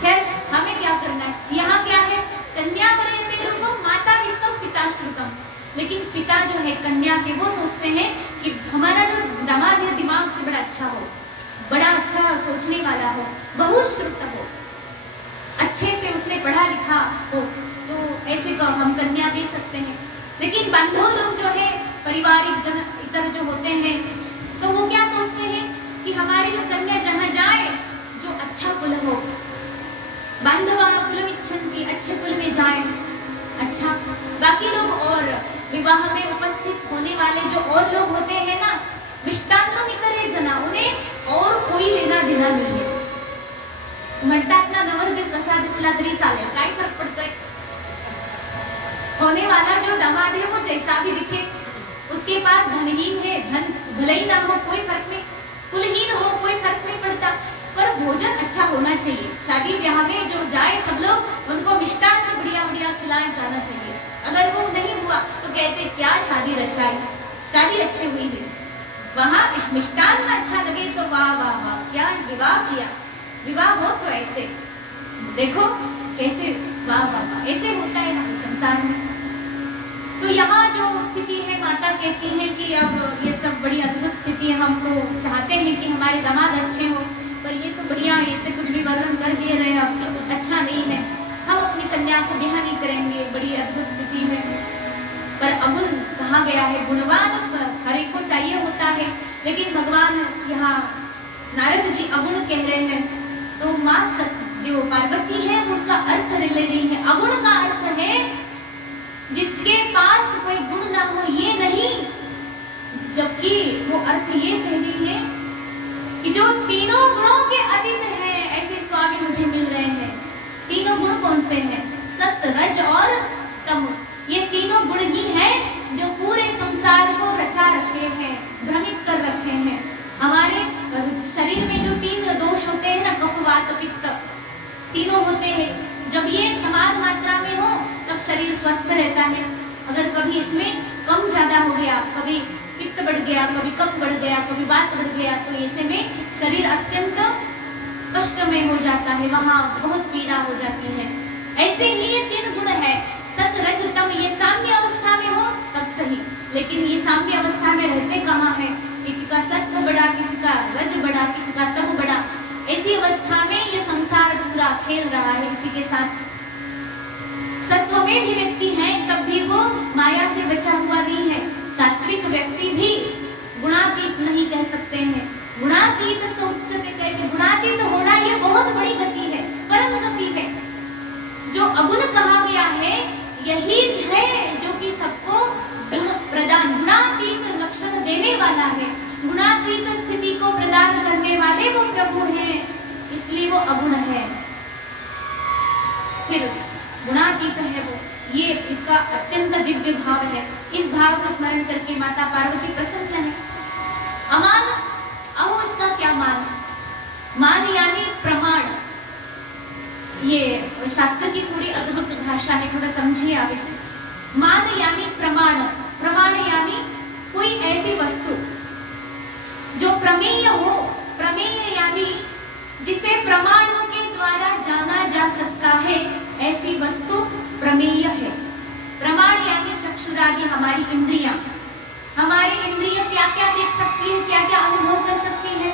खैर हमें क्या करना है, यहाँ क्या है, कन्या वरेते रूपम माता वित्तम पिता श्रुतम। लेकिन पिता जो है कन्या के, वो सोचते हैं कि हमारा जो दामाद है दिमाग से बड़ा अच्छा हो, बड़ा अच्छा सोचने वाला हो, बहुत श्रुत हो, अच्छे से उसने पढ़ा लिखा हो, तो ऐसे को हम कन्या दे सकते हैं। लेकिन बंधु लोग जो है, पारिवारिक जन इतर जो होते हैं, तो वो क्या सोचते हैं कि हमारी जो कन्या जहाँ जाए जो अच्छा कुल हो, बांधवा कुल इच्छन्ति, अच्छे कुल में जाए। अच्छा बाकी लोग और विवाह में उपस्थित होने वाले जो और लोग होते हैं ना, मिष्टान्न मितरे जना, उन्हें और कोई लेना देना नहीं है। म्हणतात ना नवरदेव कसा दिसला तरी चालेल, काय फरक पड़ता है। होने वाला जो दामाद है वो जैसा भी दिखे, उसके पास धनहीन है, धन भले ही ना हो कोई फर्क नहीं, कुलहीन हो कोई फर्क नहीं पड़ता, पर भोजन अच्छा होना चाहिए। शादी ब्याह में जो जाए सब लोग, उनको मिष्टान्न बढ़िया बढ़िया खिलाया जाना चाहिए। अगर वो नहीं हुआ तो कहते क्या शादी रचाई, शादी अच्छी हुई है, वहाँ मिष्टान्न अच्छा लगे तो वाह वाह वाह, क्या विवाह किया, विवाह हो तो ऐसे देखो कैसे, वाह वाह वाह, ऐसे होता है हमारे संसार में। तो यहाँ जो स्थिति है, माता कहती है कि अब ये सब बड़ी अद्भुत स्थिति है, हम तो चाहते हैं कि हमारे दामाद अच्छे हो, पर ये तो बढ़िया ऐसे कुछ भी वर्णन कर दिए रहे, अब अच्छा नहीं है, हम अपनी कन्या को ब्याह नहीं करेंगे, बड़ी अद्भुत स्थिति है। पर अगुण कहा गया है, गुणवान हर एक को चाहिए होता है, लेकिन भगवान यहाँ नारद जी अगुण कह रहे हैं, तो माँ जो पार्वती है उसका अर्थ ले रही है। अगुण का अर्थ है जिसके पास कोई गुण ना हो, ये नहीं, जबकि वो अर्थ ये कह रही है कि जो तीनों गुणों के अतीत है, ऐसे स्वामी मुझे मिल रहे हैं। तीनों गुण कौन से हैं? सत्य, रज और तम। ये तीनों गुण ही हैं जो पूरे संसार को रचा रखे हैं, भ्रमित कर रखे हैं। हमारे शरीर में जो तीन दोष होते हैं ना, कफ वात पित्त, तीनों होते हैं। जब ये समान मात्रा में हो तब शरीर स्वस्थ रहता है। अगर कभी इसमें कम ज्यादा हो गया, कभी पित्त बढ़ गया, कभी कफ बढ़ गया, कभी वात बढ़ गया, तो ऐसे में शरीर अत्यंत कष्ट में हो जाता है, वहाँ बहुत पीड़ा हो जाती है। ऐसे ही ये तीन गुण है, सत रज तम, ये साम्य अवस्था में हो तब सही, लेकिन ये साम्य अवस्था में रहते कहाँ है? किसी का सत्व बड़ा, किसी का रज बड़ा, किसी का तम बड़ा। ऐसी अवस्था में ये संसार पूरा खेल रहा है इसी के साथ। सत्व में भी व्यक्ति है तब भी वो माया से बचा हुआ नहीं है। सात्विक व्यक्ति भी गुणातीत नहीं कह सकते हैं। गुणातीत सोचते कहते, गुणातीत होना ये बहुत बड़ी गति है, परम गति है। जो अगुण कहा गया है यही है जो कि सबको गुण प्रदान, गुणातीत लक्षण देने वाला है, गुणातीत स्थिति को प्रदान करने वाले वो प्रभु हैं, इसलिए वो अगुण है। फिर गुणातीत है वो, ये इसका अत्यंत दिव्य भाव है। इस भाव को स्मरण करके माता पार्वती प्रसन्न है। अमान, अब इसका क्या मान? मान यानी प्रमाण। ये शास्त्र की थोड़ी अद्भुत भाषा है, थोड़ा समझिए आप इसे। मान यानी प्रमाण, प्रमाण यानी कोई ऐसी वस्तु जो प्रमेय हो। प्रमेय यानी जिसे प्रमाणों के द्वारा जाना जा सकता है, ऐसी वस्तु प्रमेय है। प्रमाण यानी चक्षुरादि, हमारी इंद्रियां। हमारी इंद्रिय क्या क्या देख सकती है, क्या क्या अनुभव कर सकती है?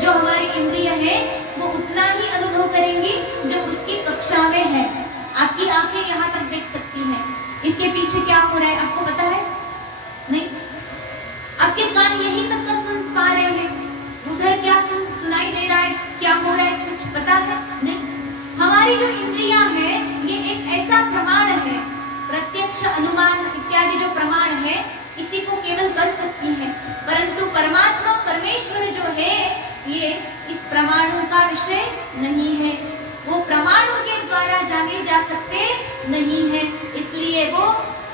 जो हमारी इंद्रिय है वो उतना ही अनुभव करेंगी जो उसकी कक्षा में है। आपकी आंखें यहाँ तक देख सकती हैं, इसके पीछे क्या हो रहा है आपको पता है? नहीं। आपके कान यहीं तक का सुन पा रहे हैं, उधर क्या सुनाई दे रहा है, क्या हो रहा है, कुछ पता है? नहीं। हमारी जो इंद्रियां हैं ये एक ऐसा प्रमाण है, प्रत्यक्ष अनुमान इत्यादि जो प्रमाण है इसी को केवल कर सकती है, परंतु परमात्मा परमेश्वर जो है ये इस प्रमाणों का विषय नहीं है, वो प्रमाणों के द्वारा जाने जा सकते नहीं है, इसलिए वो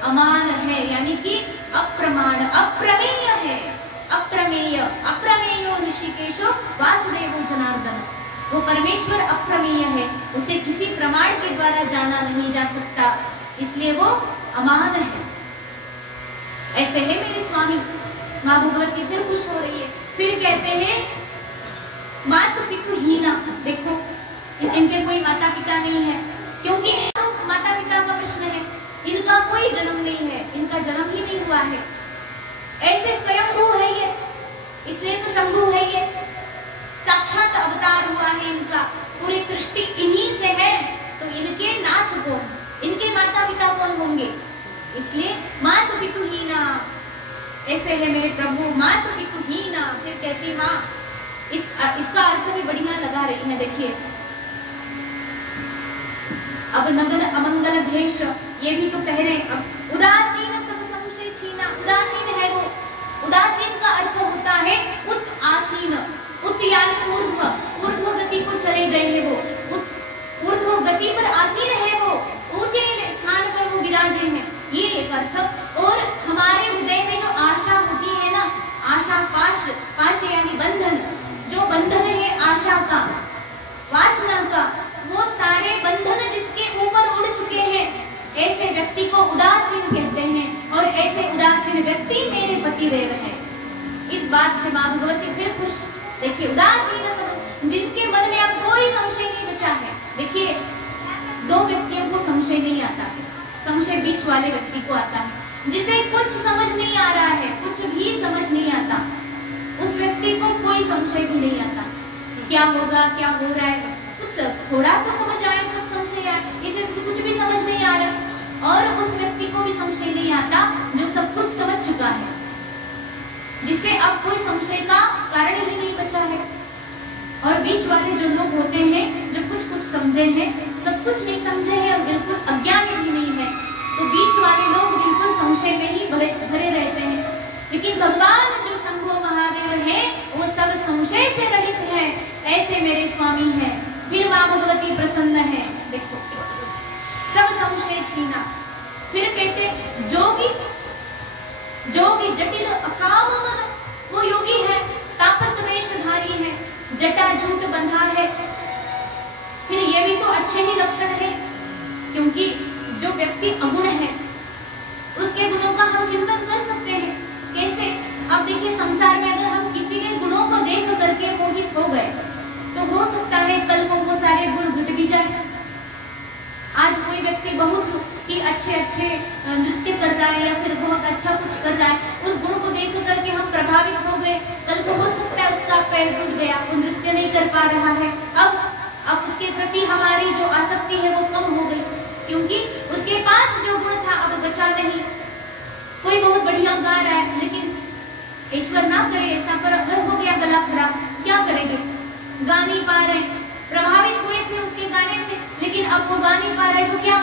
अमान है, यानी कि अप्रमाण, अप्रमेय है। अप्रमेय, अप्रमेयो ऋषिकेशो वासुदेवो जनार्दन, वो परमेश्वर अप्रमेय है, उसे किसी प्रमाण के द्वारा जाना नहीं जा सकता, इसलिए वो अमान है। ऐसे है मेरे स्वामी। माँ भगवती फिर खुश हो रही है, फिर कहते हैं मातु पितु हीना। देखो इनके कोई माता पिता नहीं है, क्योंकि तो माता पिता का प्रश्न है, इनका कोई जन्म नहीं है, इनका जन्म ही नहीं हुआ है। ऐसे स्वयंभू है ये, इसलिए तो शंभू है ये, साक्षात अवतार हुआ है इनका, पूरी सृष्टि इन्हीं से है, तो इनके नाथ कौन, इनके माता पिता कौन होंगे? इसलिए मातु पितु हीना, ऐसे है मेरे प्रभु मातु पितु हीना। फिर कहती माँ, इसका अर्थ भी बढ़िया लगा रही है। देखिए अब नगन अमंगल भेष, ये भी तो कह रहे, अब उदासीन सब संशय छीना, उदासीन है वो, उदासीन का अर्थ होता है उत आसीन, उत यानी ऊर्ध्व, ऊर्ध्व गति को चले गए हैं वो, ऊर्ध्व गति पर आसीन है वो, ऊंचे स्थान पर वो विराजे हैं, ये एक अर्थ। और हमारे हृदय में जो आशा होती है ना, आशा पाश, पाश यानी बंधन, जो बंधन है आशा का, वासना का, वो सारे बंधन जिसके ऊपर उड़ चुके हैं, ऐसे व्यक्ति को उदासीन कहते हैं, और ऐसे उदासीन व्यक्ति मेरे पतिदेव हैं। इस बात से माँ भगवती फिर खुश। देखिए उदासीन सब, जिनके मन में अब कोई संशय नहीं बचा है। देखिए दो व्यक्तियों को संशय नहीं आता है, संशय बीच वाले व्यक्ति को आता है, जिसे कुछ समझ नहीं आ रहा है, कुछ भी समझ नहीं आता, उस व्यक्ति को कोई संशय भी नहीं आता, क्या होगा क्या हो रहा है, कुछ थोड़ा तो समझ आए, कुछ संशय आए, इसे कुछ भी समझ नहीं आ रहा। और उस व्यक्ति को भी संशय नहीं आता जो सब कुछ समझ चुका है, जिससे अब कोई संशय का कारण ही नहीं बचा है। और बीच वाले जो लोग होते हैं, जो कुछ कुछ समझे हैं, सब कुछ नहीं समझे हैं और बिल्कुल अज्ञानी भी नहीं है, तो बीच वाले लोग बिल्कुल संशय में ही भरे रहते हैं। लेकिन भगवान जो शंभो महादेव है, वो सब संशय से रहित है, ऐसे मेरे स्वामी है। फिर माँ भगवती प्रसन्न है, देखो सब संशय छीना। फिर कहते जोगी, जोगी जटिल अकाम मन, वो योगी है, तापस वेशधारी है, जटा झूठ बंधा है। फिर ये भी तो अच्छे ही लक्षण है, क्योंकि जो व्यक्ति अगुण है उसके गुणों का हम चिंतन कर सकते हैं। कैसे? अब देखिए संसार में अगर हम किसी के गुणों को देख करके मोहित हो गए, तो हो सकता है कल को वो सारे गुण घट भी जाए। आज कोई व्यक्ति बहुत ही अच्छे नृत्य कर रहा है या फिर बहुत अच्छा कुछ कर रहा है, उस गुण को देख करके हम प्रभावित हो गए, कल को हो सकता है उसका पैर टूट गया, वो नृत्य नहीं कर पा रहा है, अब उसके प्रति हमारी जो आसक्ति है वो कम हो गई, क्योंकि उसके पास जो गुण था अब बचा नहीं। कोई बहुत बढ़िया गा रहा है, लेकिन ईश्वर ना करे ऐसा, पर अगर हो गया गला खराब, क्या करेंगे? गा नहीं पा रहे, प्रभावित हुए थे उसके गाने से, लेकिन अब वो गा नहीं पा रहे, तो क्या?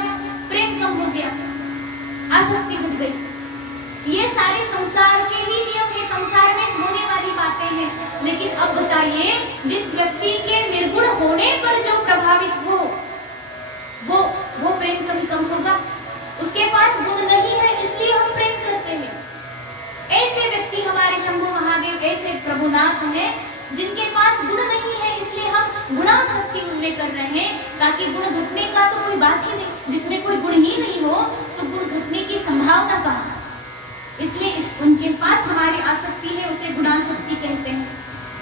प्रेम कम हो गया, आसक्ति घट गई। ये सारे संसार के ही नियम है, संसार में होने वाली बातें हैं। लेकिन अब बताइए, जिस व्यक्ति के निर्गुण होने पर जो प्रभावित हो, वो प्रेम कभी कम होगा? उसके पास गुण नहीं है, इसलिए हम प्रेम करते हैं। ऐसे व्यक्ति हमारे शंभु महादेव ऐसे प्रभुनाथ हैं, जिनके पास गुण नहीं है, इसलिए हम गुणासक्ति उनमें कर रहे हैं, ताकि गुण घटने का तो कोई बात ही नहीं। जिसमें कोई गुण ही नहीं हो तो गुण घटने की संभावना कहाँ? इसलिए उनके पास हमारी आसक्ति है, उसे गुणासक्ति कहते हैं।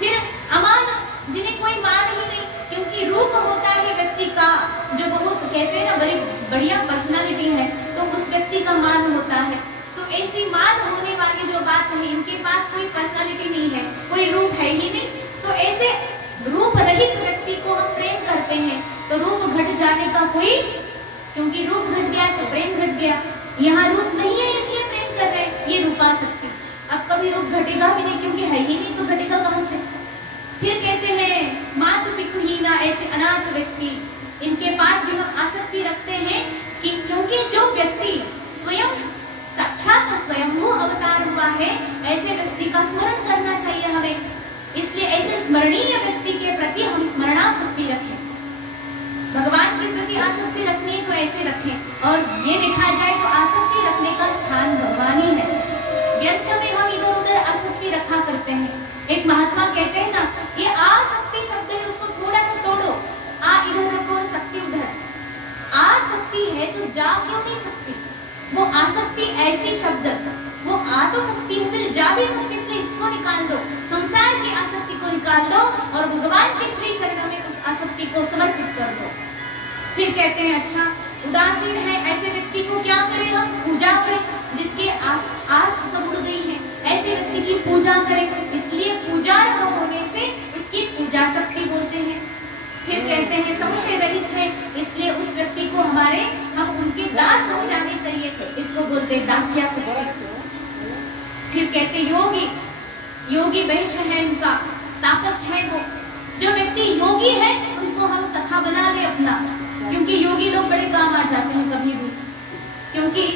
फिर अमान, जिन्हें कोई मान ही नहीं, क्योंकि रूप होता है व्यक्ति का, जो बहुत कहते हैं ना बड़ी बढ़िया पर्सनालिटी है, तो उस व्यक्ति का मान होता है। तो ऐसी मान होने वाली जो बात है, इनके पास कोई पर्सनालिटी नहीं है, कोई रूप है ही नहीं, तो ऐसे रूप रहित व्यक्ति को हम प्रेम करते हैं। तो रूप घट जाने का कोई, क्योंकि रूप घट गया तो प्रेम घट गया, यहाँ रूप नहीं है इसलिए प्रेम कर रहे हैं, ये रूपासक्ति। अब कभी रूप घटेगा भी नहीं, क्योंकि है ही नहीं, तो घटेगा कहां से? फिर कहते हैं मातु पितु हीना, ऐसे अनाथ व्यक्ति, इनके पास भी हम आसक्ति रखते हैं, कि क्योंकि जो व्यक्ति स्वयं साक्षात स्वयंभू अवतार हुआ है, ऐसे व्यक्ति का स्मरण करना चाहिए हमें। इसलिए ऐसे स्मरणीय व्यक्ति के प्रति हम स्मरणासक्ति भगवान के प्रति आसक्ति रखनी है तो ऐसे रखें। और ये देखा जाए तो आसक्ति रखने का स्थान भगवान ही है। व्यर्थ में हम इधर उधर आसक्ति रखा करते हैं। एक महात्मा कहते हैं ना, ये आसक्ति शब्द है, उसको थोड़ा सा तोड़ो। आ इधर रखो और शक्ति उधर। आसक्ति है तो जा क्यों नहीं सकती? वो आसक्ति ऐसी शब्द, वो आ तो सकती है फिर जा भी सकती, इसलिए इसको निकाल दो। संसार की आसक्ति को निकाल दो और भगवान के श्री चरणों में उस आसक्ति को समर्पित कर दो। फिर कहते हैं अच्छा उदासीन है ऐसे व्यक्ति को क्या करें? हम पूजा करें। जिसके आस सब उड़ गई है ऐसे व्यक्ति की पूजा करें। इसलिए पूजा न होने से उसकी पूजा शक्ति बोलते हैं। फिर कहते हैं संशय रहित है, इसलिए उस व्यक्ति को हम उनके दास हो जाने चाहिए, इसको बोलते हैं दास्या शक्ति। फिर कहते योगी, योगी वैश्य है, उनका तापस है। वो जो व्यक्ति योगी है उनको हम सखा बना ले अपना, क्योंकि योगी लोग बड़े काम आ जाते हैं कभी भी। क्योंकि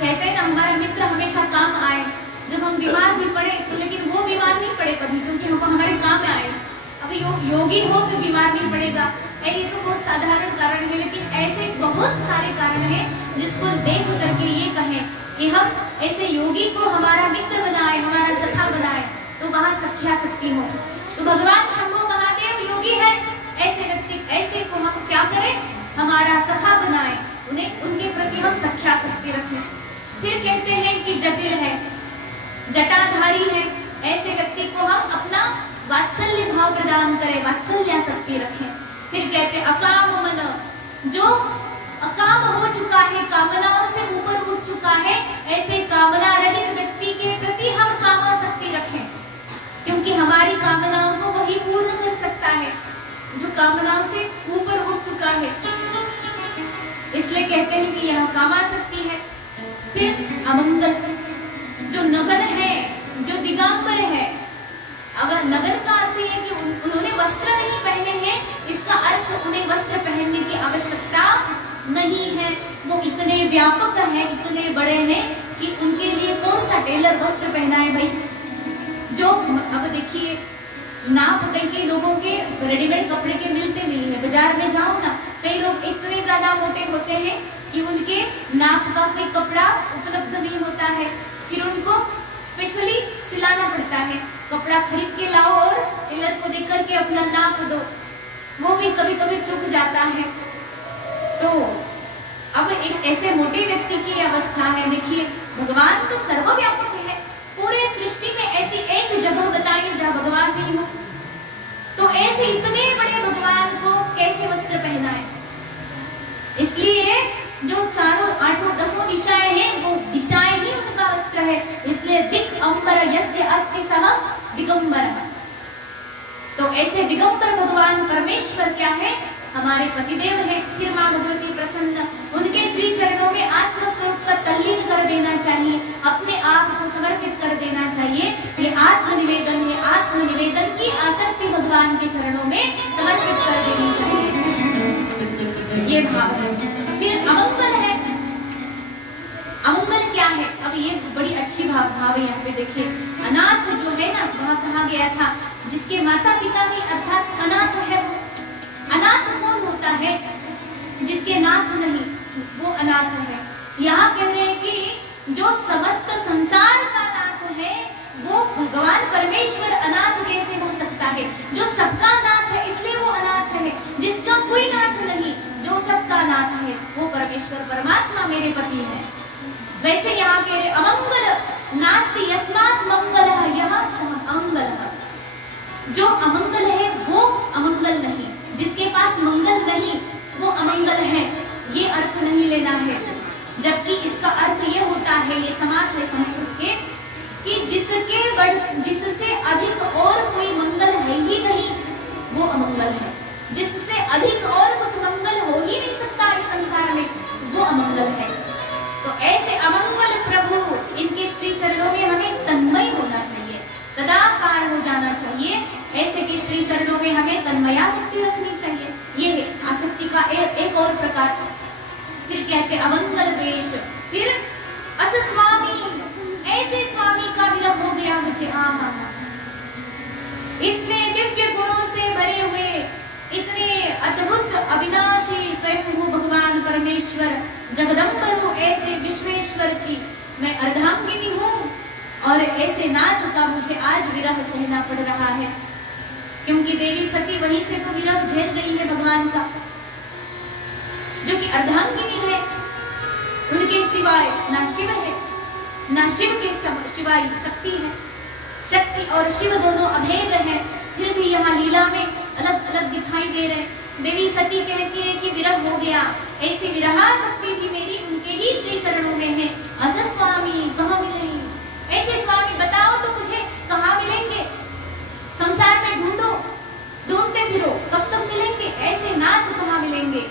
कहते हैं ना हमारा मित्र हमेशा काम आए। जब हम बीमार भी पड़े तो लेकिन वो बीमार नहीं पड़े कभी, क्योंकि हमको हमारे काम आए। अभी योगी हो तो बीमार नहीं पड़ेगा, ये तो बहुत साधारण कारण है। लेकिन ऐसे बहुत सारे कारण हैं जिसको देख करके ये कहें कि हम ऐसे योगी को हमारा मित्र बनाए, हमारा सखा बनाए, तो वहाँ सख्या शक्ति हो। तो भगवान शंभु महादेव योगी है, ऐसे व्यक्ति ऐसे को हम क्या करें? हमारा सखा बनाए, उन्हें उनके प्रति हम सख्या शक्ति रखें। फिर कहते हैं कि जटिल है, जटाधारी है, ऐसे व्यक्ति को हम अपना वात्सल्य भाव प्रदान करें, वात्सल्य शक्ति रखें। फिर कहते अकाम मन, जो अकाम हो चुका है, कामनाओं से ऊपर उठ चुका है, ऐसे कामना रहित व्यक्ति के प्रति हम कामा शक्ति रखें, क्योंकि हमारी कामनाओं को वही पूर्ण कर सकता है जो कामनाओं से ऊपर उठ चुका है। इसलिए कहते हैं कि यह कामा शक्ति है। फिर अमंगल, जो नगन है, जो दिगंबर है। अगर नगन का अर्थ है कि उन्होंने वस्त्र नहीं पहने हैं, इसका अर्थ उन्हें वस्त्र पहनने की आवश्यकता नहीं है। वो इतने व्यापक हैं, इतने बड़े हैं कि उनके लिए कौन सा टेलर वस्त्र पहना है भाई? जो अब देखिए नाप कई लोगों के रेडीमेड कपड़े के मिलते नहीं है। बाजार में जाओ ना, कई लोग इतने ज्यादा मोटे होते हैं कि उनके नाप का कोई कपड़ा उपलब्ध नहीं होता है। फिर उनको स्पेशली सिलाना पड़ता है। कपड़ा खरीद के लाओ और टेलर को देख करके अपना नाप दो, वो भी कभी कभी चुक जाता है। तो अब एक ऐसे मोटे व्यक्ति की अवस्था है। देखिए भगवान तो सर्वव्यापक है, पूरे सृष्टि में ऐसी एक जगह बताइए जहाँ भगवान नहीं हो। तो ऐसे इतने बड़े भगवान को कैसे वस्त्र पहनाए? इसलिए जो चारों आठों दसों दिशाएं हैं, वो दिशाएं ही उनका वस्त्र है। इसलिए दिक् अंबर यस्य अस्ति सः दिगंबर। तो ऐसे दिगंबर भगवान परमेश्वर क्या है? हमारे पतिदेव हैं। फिर माँ भगवती प्रसन्न, उनके श्री चरणों में आत्मस्वरूप का तल्लीन कर देना चाहिए, अपने आप को समर्पित कर देना चाहिए। ये आत्मनिवेदन है, आत्मनिवेदन की आसक्ति भगवान के चरणों में समर्पित कर देनी चाहिए, ये भाव है। फिर अमंगल है। अमंगल क्या है? अब ये बड़ी अच्छी भाव है। यहाँ पे देखिए अनाथ जो है ना, वहाँ कहा गया था जिसके माता पिता नहीं, अर्थात अनाथ है वो। अनाथ कौन होता है? जिसके नाथ नहीं, वो अनाथ है। यहाँ कह रहे हैं कि जो समस्त संसार का नाथ है, वो भगवान परमेश्वर अनाथ कैसे हो सकता है? जो सबका नाथ है इसलिए वो अनाथ है। जिसका कोई नाथ नहीं, जो सबका नाथ है, वो परमेश्वर परमात्मा मेरे पति है। वैसे यहाँ कह रहे अमंगल नास्ति यस्मात् मंगलः यः सः अमंगलः। जो अमंगल है वो अमंगल नहीं, जिसके पास मंगल नहीं वो अमंगल है, ये अर्थ नहीं लेना है। जबकि इसका अर्थ ये होता है, ये समास है संस्कृत के, कि जिससे अधिक और कोई मंगल है ही नहीं, वो अमंगल है। जिससे अधिक और कुछ मंगल हो ही नहीं सकता इस संसार में, वो अमंगल है। तो ऐसे अमंगल प्रभु, इनके श्री चरणों में हमें तन्मय होना चाहिए, तदाकार हो जाना चाहिए। ऐसे के श्री चरणों में हमें तन्मयासक्ति रखनी चाहिए। ये है आसक्ति का एक और प्रकार। फिर कहते अमंगल वेश। फिर अस स्वामी, ऐसे स्वामी का विरह हो गया मुझे। इतने दिव्य गुणों से भरे हुए, इतने अद्भुत अविनाशी स्वयं हूँ भगवान परमेश्वर जगदम्बर हूँ, ऐसे विश्वेश्वर की मैं अर्धांगिनी हूँ और ऐसे नाथ का मुझे आज विरह सहना पड़ रहा है, क्योंकि देवी सती वहीं से तो विरह झेल रही है भगवान का, जो कि अर्धांगिनी है। उनके सिवाय ना शिव है, ना शिव के सिवाय शक्ति है। शक्ति और शिव दोनों अभेद है, फिर भी यहाँ लीला में अलग अलग दिखाई दे रहे। देवी सती कहती है कि विरह हो गया, ऐसी विरहा शक्ति भी मेरी उनके ही श्री चरणों में है। अस स्वामी कहाँ मिलेंगे, ऐसे स्वामी बताओ तो मुझे कहाँ मिलेंगे। संसार में ढूंढो, ढूंढते फिरो, कब तक मिलेंगे, ऐसे नाथ कहाँ मिलेंगे।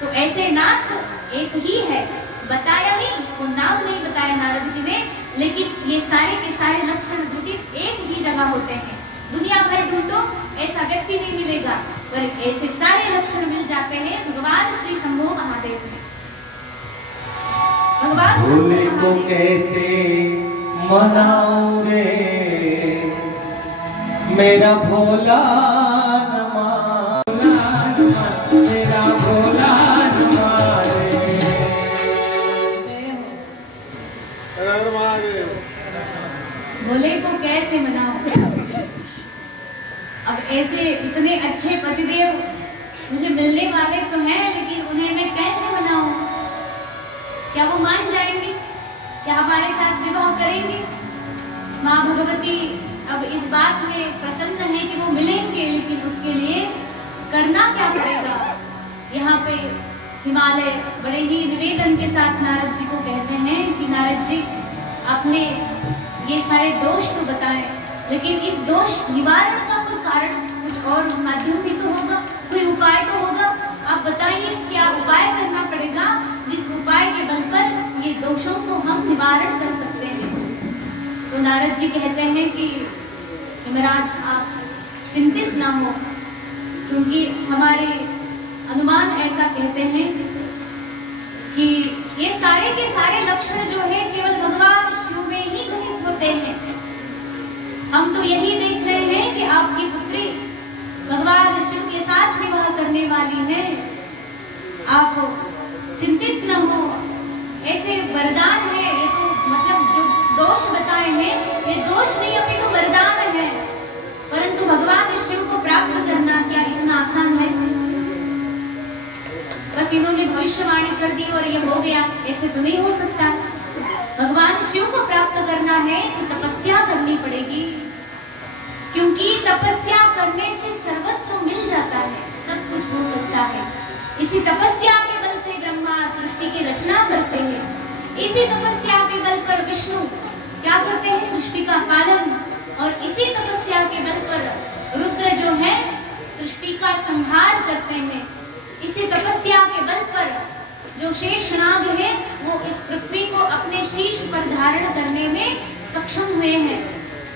तो ऐसे नाथ एक ही है, बताया नहीं, वो नाम नहीं बताया नारद जी ने, लेकिन ये सारे के सारे लक्षण घटित एक ही जगह होते हैं। दुनिया भर ढूंढो, ऐसा व्यक्ति नहीं मिलेगा, पर ऐसे सारे लक्षण मिल जाते हैं भगवान श्री शंभो महादेव में। भगवान भोले को कैसे मनाऊं रे, मेरा भोला न माना, मेरा भोला न माने। भोले को कैसे मनाऊं। अब ऐसे इतने अच्छे पतिदेव मुझे मिलने वाले तो हैं, लेकिन उन्हें मैं कैसे मनाऊं। क्या वो मान जाएंगे, क्या हमारे साथ विवाह करेंगे। माँ भगवती अब इस बात में प्रसन्न है कि वो मिलेंगे, लेकिन उसके लिए करना क्या पड़ेगा। यहाँ पे हिमालय बड़े ही निवेदन के साथ नारद जी को कहते हैं कि नारद जी आपने ये सारे दोष तो बताए, लेकिन इस दोष निवारण का कोई कारण, कुछ और माध्यम भी तो होगा, कोई उपाय तो होगा। आप बताइए क्या उपाय करना पड़ेगा, जिस उपाय के बल पर ये दोषों को हम निवारण कर सकते हैं। तो नारद जी कहते हैं कि महाराज आप चिंतित ना हो, क्योंकि हमारे अनुमान ऐसा कहते हैं कि ये सारे के सारे लक्षण जो है केवल भगवान शिव में ही घटित होते हैं। हम तो यही देख रहे हैं कि आपकी पुत्री भगवान शिव के साथ विवाह करने वाली है। आप चिंतित न हो, ऐसे वरदान है ये तो, मतलब जो दोष बताए हैं ये दोष नहीं, अभी तो वरदान है। परंतु भगवान शिव को प्राप्त करना क्या इतना आसान है। बस इन्होंने भविष्यवाणी कर दी और ये हो गया, ऐसे तो नहीं हो सकता। भगवान शिव को प्राप्त करना है तो तपस्या करनी पड़ेगी, क्योंकि तपस्या करने से सर्वस्व मिल जाता है, सब कुछ हो सकता है। इसी तपस्या के बल से ब्रह्मा सृष्टि की रचना करते हैं, इसी तपस्या के बल पर विष्णु क्या करते हैं, सृष्टि का पालन, और इसी तपस्या के बल पर रुद्र जो है सृष्टि का संहार करते हैं। इसी तपस्या के बल पर जो शेषनाग है वो इस पृथ्वी को अपने शीश पर धारण करने में सक्षम हुए हैं।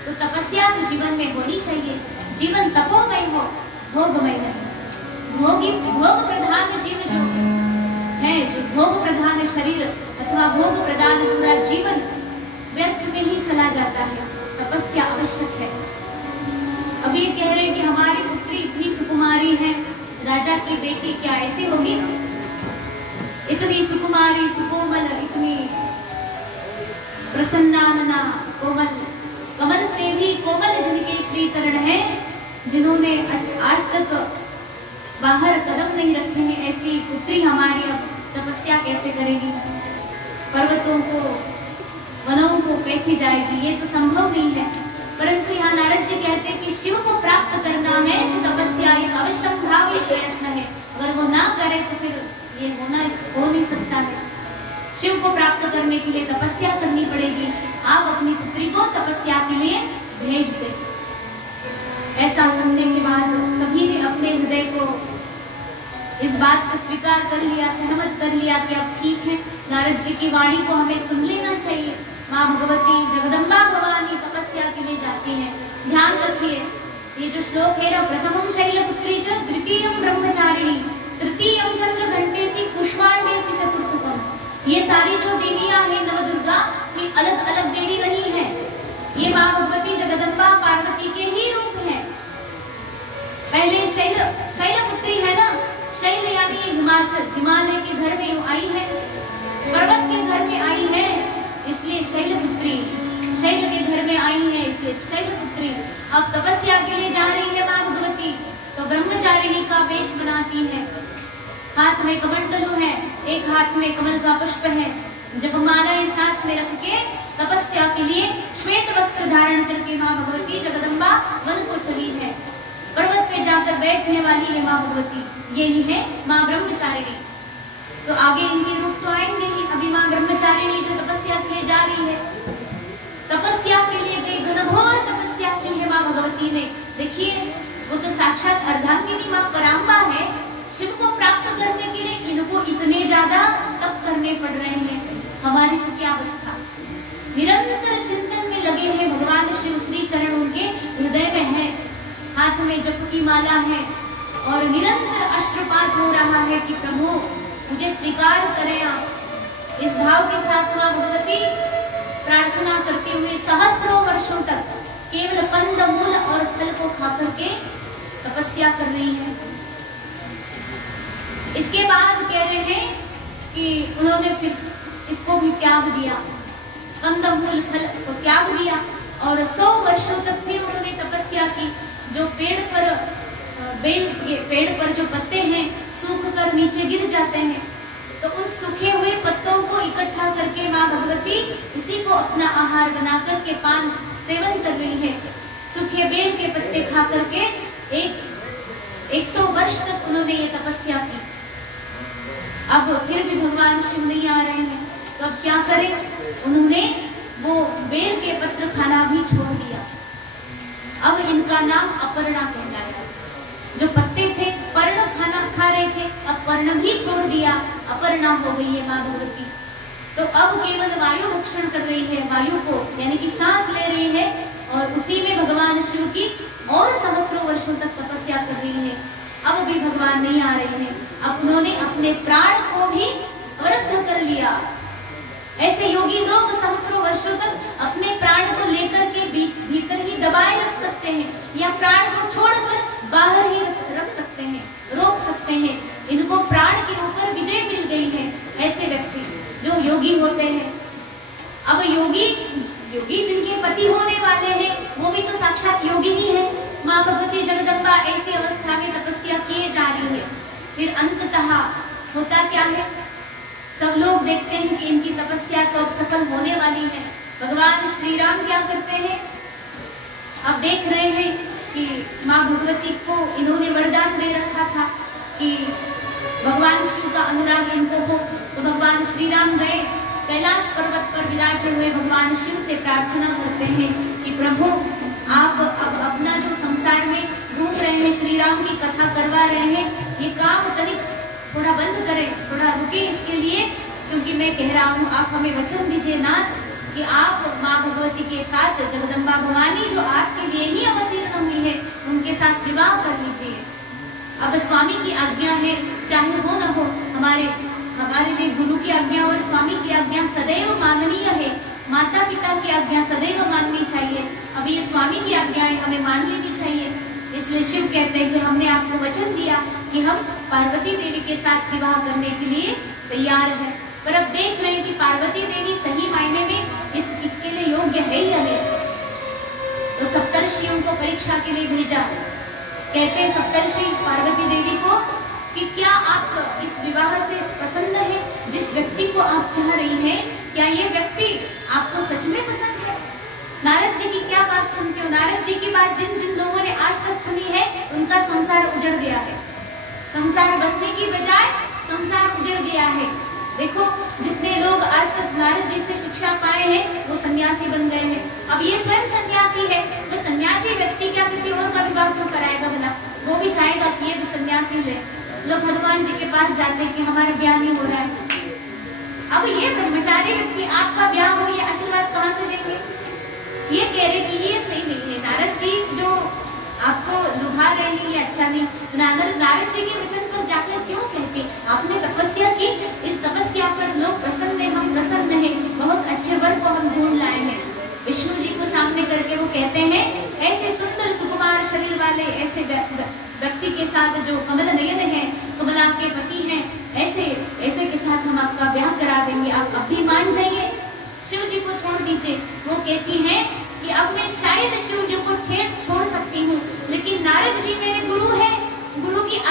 तो तपस्या तो जीवन में होनी चाहिए। जीवन तपोमय हो, भोगमय नहीं। भोग प्रधान जीव जो है, जो भोग प्रधान शरीर अथवा भोग प्रधान पूरा जीवन व्यर्थ में ही चला जाता है। तपस्या आवश्यक है। अभी कह रहे कि हमारी पुत्री इतनी सुकुमारी है, राजा की बेटी क्या ऐसी होगी, इतनी सुकुमारी सुकोमल, इतनी प्रसन्नामना कोमल, कमल से भी कोमल जिनके श्री चरण हैं, जिन्होंने आज तक बाहर कदम नहीं रखे हैं, ऐसी पुत्री हमारी अब तपस्या कैसे करेगी, पर्वतों को वनों को कैसे जाएगी, ये तो संभव नहीं है। परंतु यहाँ नारद जी कहते हैं कि शिव को प्राप्त करना है तो तपस्या एक अवश्यंभावी प्रयत्न है। अगर वो ना करे तो फिर ये हो नहीं सकता है। शिव को प्राप्त करने के लिए तपस्या करनी पड़ेगी। आप अपनी पुत्री को तपस्या के लिए भेज दें। ऐसा सुनने के बाद सभी ने अपने हृदय को इस बात से स्वीकार कर लिया, सहमत कर लिया कि अब ठीक है, नारद जी की वाणी को हमें सुन लेना चाहिए। माँ भगवती जगदम्बा भवानी तपस्या के लिए जाती हैं। ध्यान रखिए, ये जो श्लोक है ना, प्रथमम शैलपुत्री च द्वितीयम ब्रह्मचारिणी तृतीयम चंद्रघंटेति पुष्पाण्डेति चतुर्थकम। ये सारी जो देवियां हैं नवदुर्गा, ये अलग अलग देवी नहीं है, ये माँ भगवती जगदम्बा पार्वती के ही रूप हैं। पहले शैल अब तपस्या के लिए जा रही है माँ भगवती, तो ब्रह्मचारिणी का वेश बनाती है। हाथ में कमंडलू है, एक हाथ में कमल का पुष्प है, जपमालाएं साथ में रख के तपस्या के लिए श्वेत वस्त्र धारण करके माँ भगवती जगदम्बा वन को चली है। पर्वत पे जाकर बैठने वाली है माँ भगवती, यही है माँ ब्रह्मचारिणी। तो आगे इनके रूप तो आएंगे ही। अभी माँ ब्रह्मचारिणी जो तपस्या के लिए जा रही है, तपस्या के लिए गई, घनघोर तपस्या की है माँ भगवती ने। देखिए वो तो साक्षात अर्धांगिनी माँ पराम्बा है। शिव को प्राप्त करने के लिए इनको इतने ज्यादा तप करने पड़ रहे हैं। हमारी तो क्या अवस्था, निरंतर चिंतन में लगे हैं भगवान शिव, श्री चरण उनके हृदय में है, हाथ में जप की माला है और निरंतर अश्रुपात हो रहा है कि प्रभु मुझे स्वीकार करें आप। इस भाव के साथ माँ भगवती प्रार्थना करते हुए सहस्रों वर्षों तक केवल कंद मूल और फल को खा करके तपस्या कर रही है। इसके बाद कह रहे हैं कि उन्होंने फिर इसको भी त्याग दिया, कंदमूल फल को त्याग दिया और 100 वर्षों तक फिर उन्होंने तपस्या की। जो पेड़ पर जो पत्ते हैं सूख कर नीचे गिर जाते हैं, तो उन सूखे हुए पत्तों को इकट्ठा करके माँ भगवती उसी को अपना आहार बना करके पान सेवन कर रही है। सूखे बेल के पत्ते खा करके 100 वर्ष तक उन्होंने ये तपस्या की। अब फिर भी भगवान शिव नहीं आ रहे हैं, तो अब क्या करें? उन्होंने वो बेल के पत्र खाना भी छोड़ दिया। अब इनका नाम अपर्णा कहलाया। जो पत्ते थे पर्ण खाना खा रहे थे, अब पर्ण भी छोड़ दिया, अपर्णा हो गई है माँ भगवती। तो अब केवल वायु भक्षण कर रही है, वायु को यानी कि सांस ले रही है और उसी में भगवान शिव की और सहस्रों वर्षों तक तपस्या कर रही है। अब भी भगवान नहीं आ रहे हैं। अब उन्होंने अपने प्राण को भी अवरुद्ध कर लिया। ऐसे योगी लोग सहस्रों वर्षों तक अपने प्राण को लेकर के भीतर ही दबाए रख सकते हैं या प्राण को छोड़कर बाहर ही रख सकते हैं, रोक सकते हैं। इनको प्राण के ऊपर विजय मिल गई है। ऐसे व्यक्ति जो योगी होते हैं। अब योगी जिनके पति होने वाले हैं वो भी तो साक्षात योगिनी है। माँ भगवती जगदम्बा ऐसी अवस्था में तपस्या किए जा रही है। फिर अंततः होता क्या है? सब लोग देखते हैं कि इनकी तपस्या तो सफल होने वाली है। भगवान श्री राम क्या करते हैं? अब देख रहे हैं कि माँ भगवती को इन्होंने वरदान दे रखा था कि भगवान शिव का अनुराग इनको हो। तो भगवान श्री राम गए कैलाश पर्वत पर विराजे हुए भगवान शिव से प्रार्थना करते हैं कि प्रभु आप अब अपना जो संसार में घूम रहे हैं, श्री राम की कथा करवा रहे हैं, ये काम तनिक थोड़ा बंद करें, थोड़ा रुके इसके लिए, क्योंकि मैं कह रहा हूँ आप हमें वचन दीजिए नाथ कि आप माँ भगवती के साथ जगदम्बा भवानी जो आपके लिए ही अवतीर्ण हुई है उनके साथ विवाह कर लीजिए। अब स्वामी की आज्ञा है, चाहे हो न हो, हमारे लिए गुरु की आज्ञा और स्वामी की आज्ञा सदैव माननीय है। माता पिता की आज्ञा सदैव माननी चाहिए। अब ये स्वामी की आज्ञा है, हमें मान लेनी चाहिए। इसलिए शिव कहते हैं कि हमने आपको वचन दिया कि हम पार्वती देवी के साथ विवाह करने के लिए तैयार हैं। पर अब देख रहे हैं कि पार्वती देवी सही मायने में इसके लिए योग्य है या नहीं। तो सप्तर्षियों को परीक्षा के लिए भेजा। कहते हैं सप्तर्षि पार्वती देवी को कि क्या आप इस विवाह से पसंद है? जिस व्यक्ति को आप चाह रही हैं, क्या ये व्यक्ति आपको सच में पसंद है? नारद जी की क्या बात सुनते हो? नारद जी की बात जिन जिन लोगों ने आज तक सुनी है उनका संसार उजड़ गया है। संसार बसने की बजाय संसार उजड़ गया है। देखो जितने लोग आज तक नारद जी से शिक्षा पाए हैं वो सन्यासी बन गए हैं। अब ये स्वयं सन्यासी है, वो सन्यासी व्यक्ति क्या किसी और का विवाह क्यों कराएगा भला? वो भी चाहेगा कि ये भी सन्यासी ले। लोग हनुमान जी के पास जाते हैं कि हमारा ब्याह नहीं हो रहा है। अब ये ब्रह्मचारी व्यक्ति आपका ब्याह हो, ये आशीर्वाद कहाँ से देंगे? ये कह रहे कि ये सही नहीं है। नारद जी जो आपको लुभा रहे हैं ये अच्छा नहीं। नारद जी के वचन पर जाकर क्यों कहते? आपने तपस्या की, इस तपस्या पर लोग प्रसन्न है, हम प्रसन्न है, बहुत अच्छे वर को हम ढूंढ लाए हैं। विष्णु जी को सामने करके वो कहते हैं ऐसे सुंदर सुकुमार शरीर वाले ऐसे व्यक्ति के साथ जो कमल नयन है, कमला के पति हैं, ऐसे के साथ हम आपका ब्याह करा देंगे, आप अभी मान जाइए, शिव जी को छोड़ दीजिए। वो कहती हैं कि अब मैं शायद शिव जी को छोड़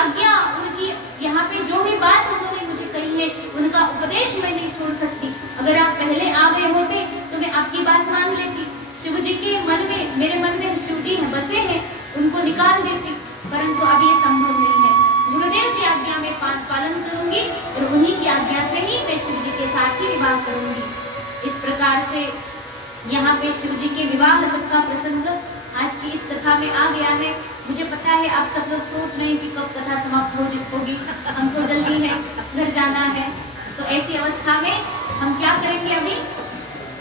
आज्ञा, उनकी यहाँ पे जो भी बात उन्होंने मुझे कही है, उनका उपदेश मैं नहीं छोड़ सकती। अगर आप पहले आ गए होते तो मैं आपकी बात मान लेती। शिव जी के मन में, मेरे मन में शिव जी बसे हैं, उनको निकाल देती, परंतु अब ये संभव नहीं है। गुरुदेव की आज्ञा में पालन करूंगी और उन्हीं की आज्ञा से ही मैं शिव जी के साथ ही विवाह करूंगी। इस प्रकार से यहाँ पे शिव जी के विवाह तक का प्रसंग आज की इस कथा में आ गया है। मुझे पता है आप सब लोग सोच रहे हैं कि कब कथा समाप्त होगी, हमको जल्दी है, घर जाना है। तो ऐसी अवस्था में हम क्या करेंगे, अभी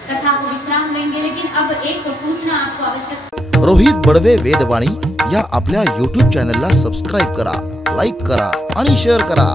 कथा को विश्राम लेंगे, लेकिन अब एक सूचना आपको आवश्यक। रोहित बडवे वेदवाणी या आपल्या YouTube चॅनलला सबस्क्राईब करा, लाईक करा आणि शेअर करा।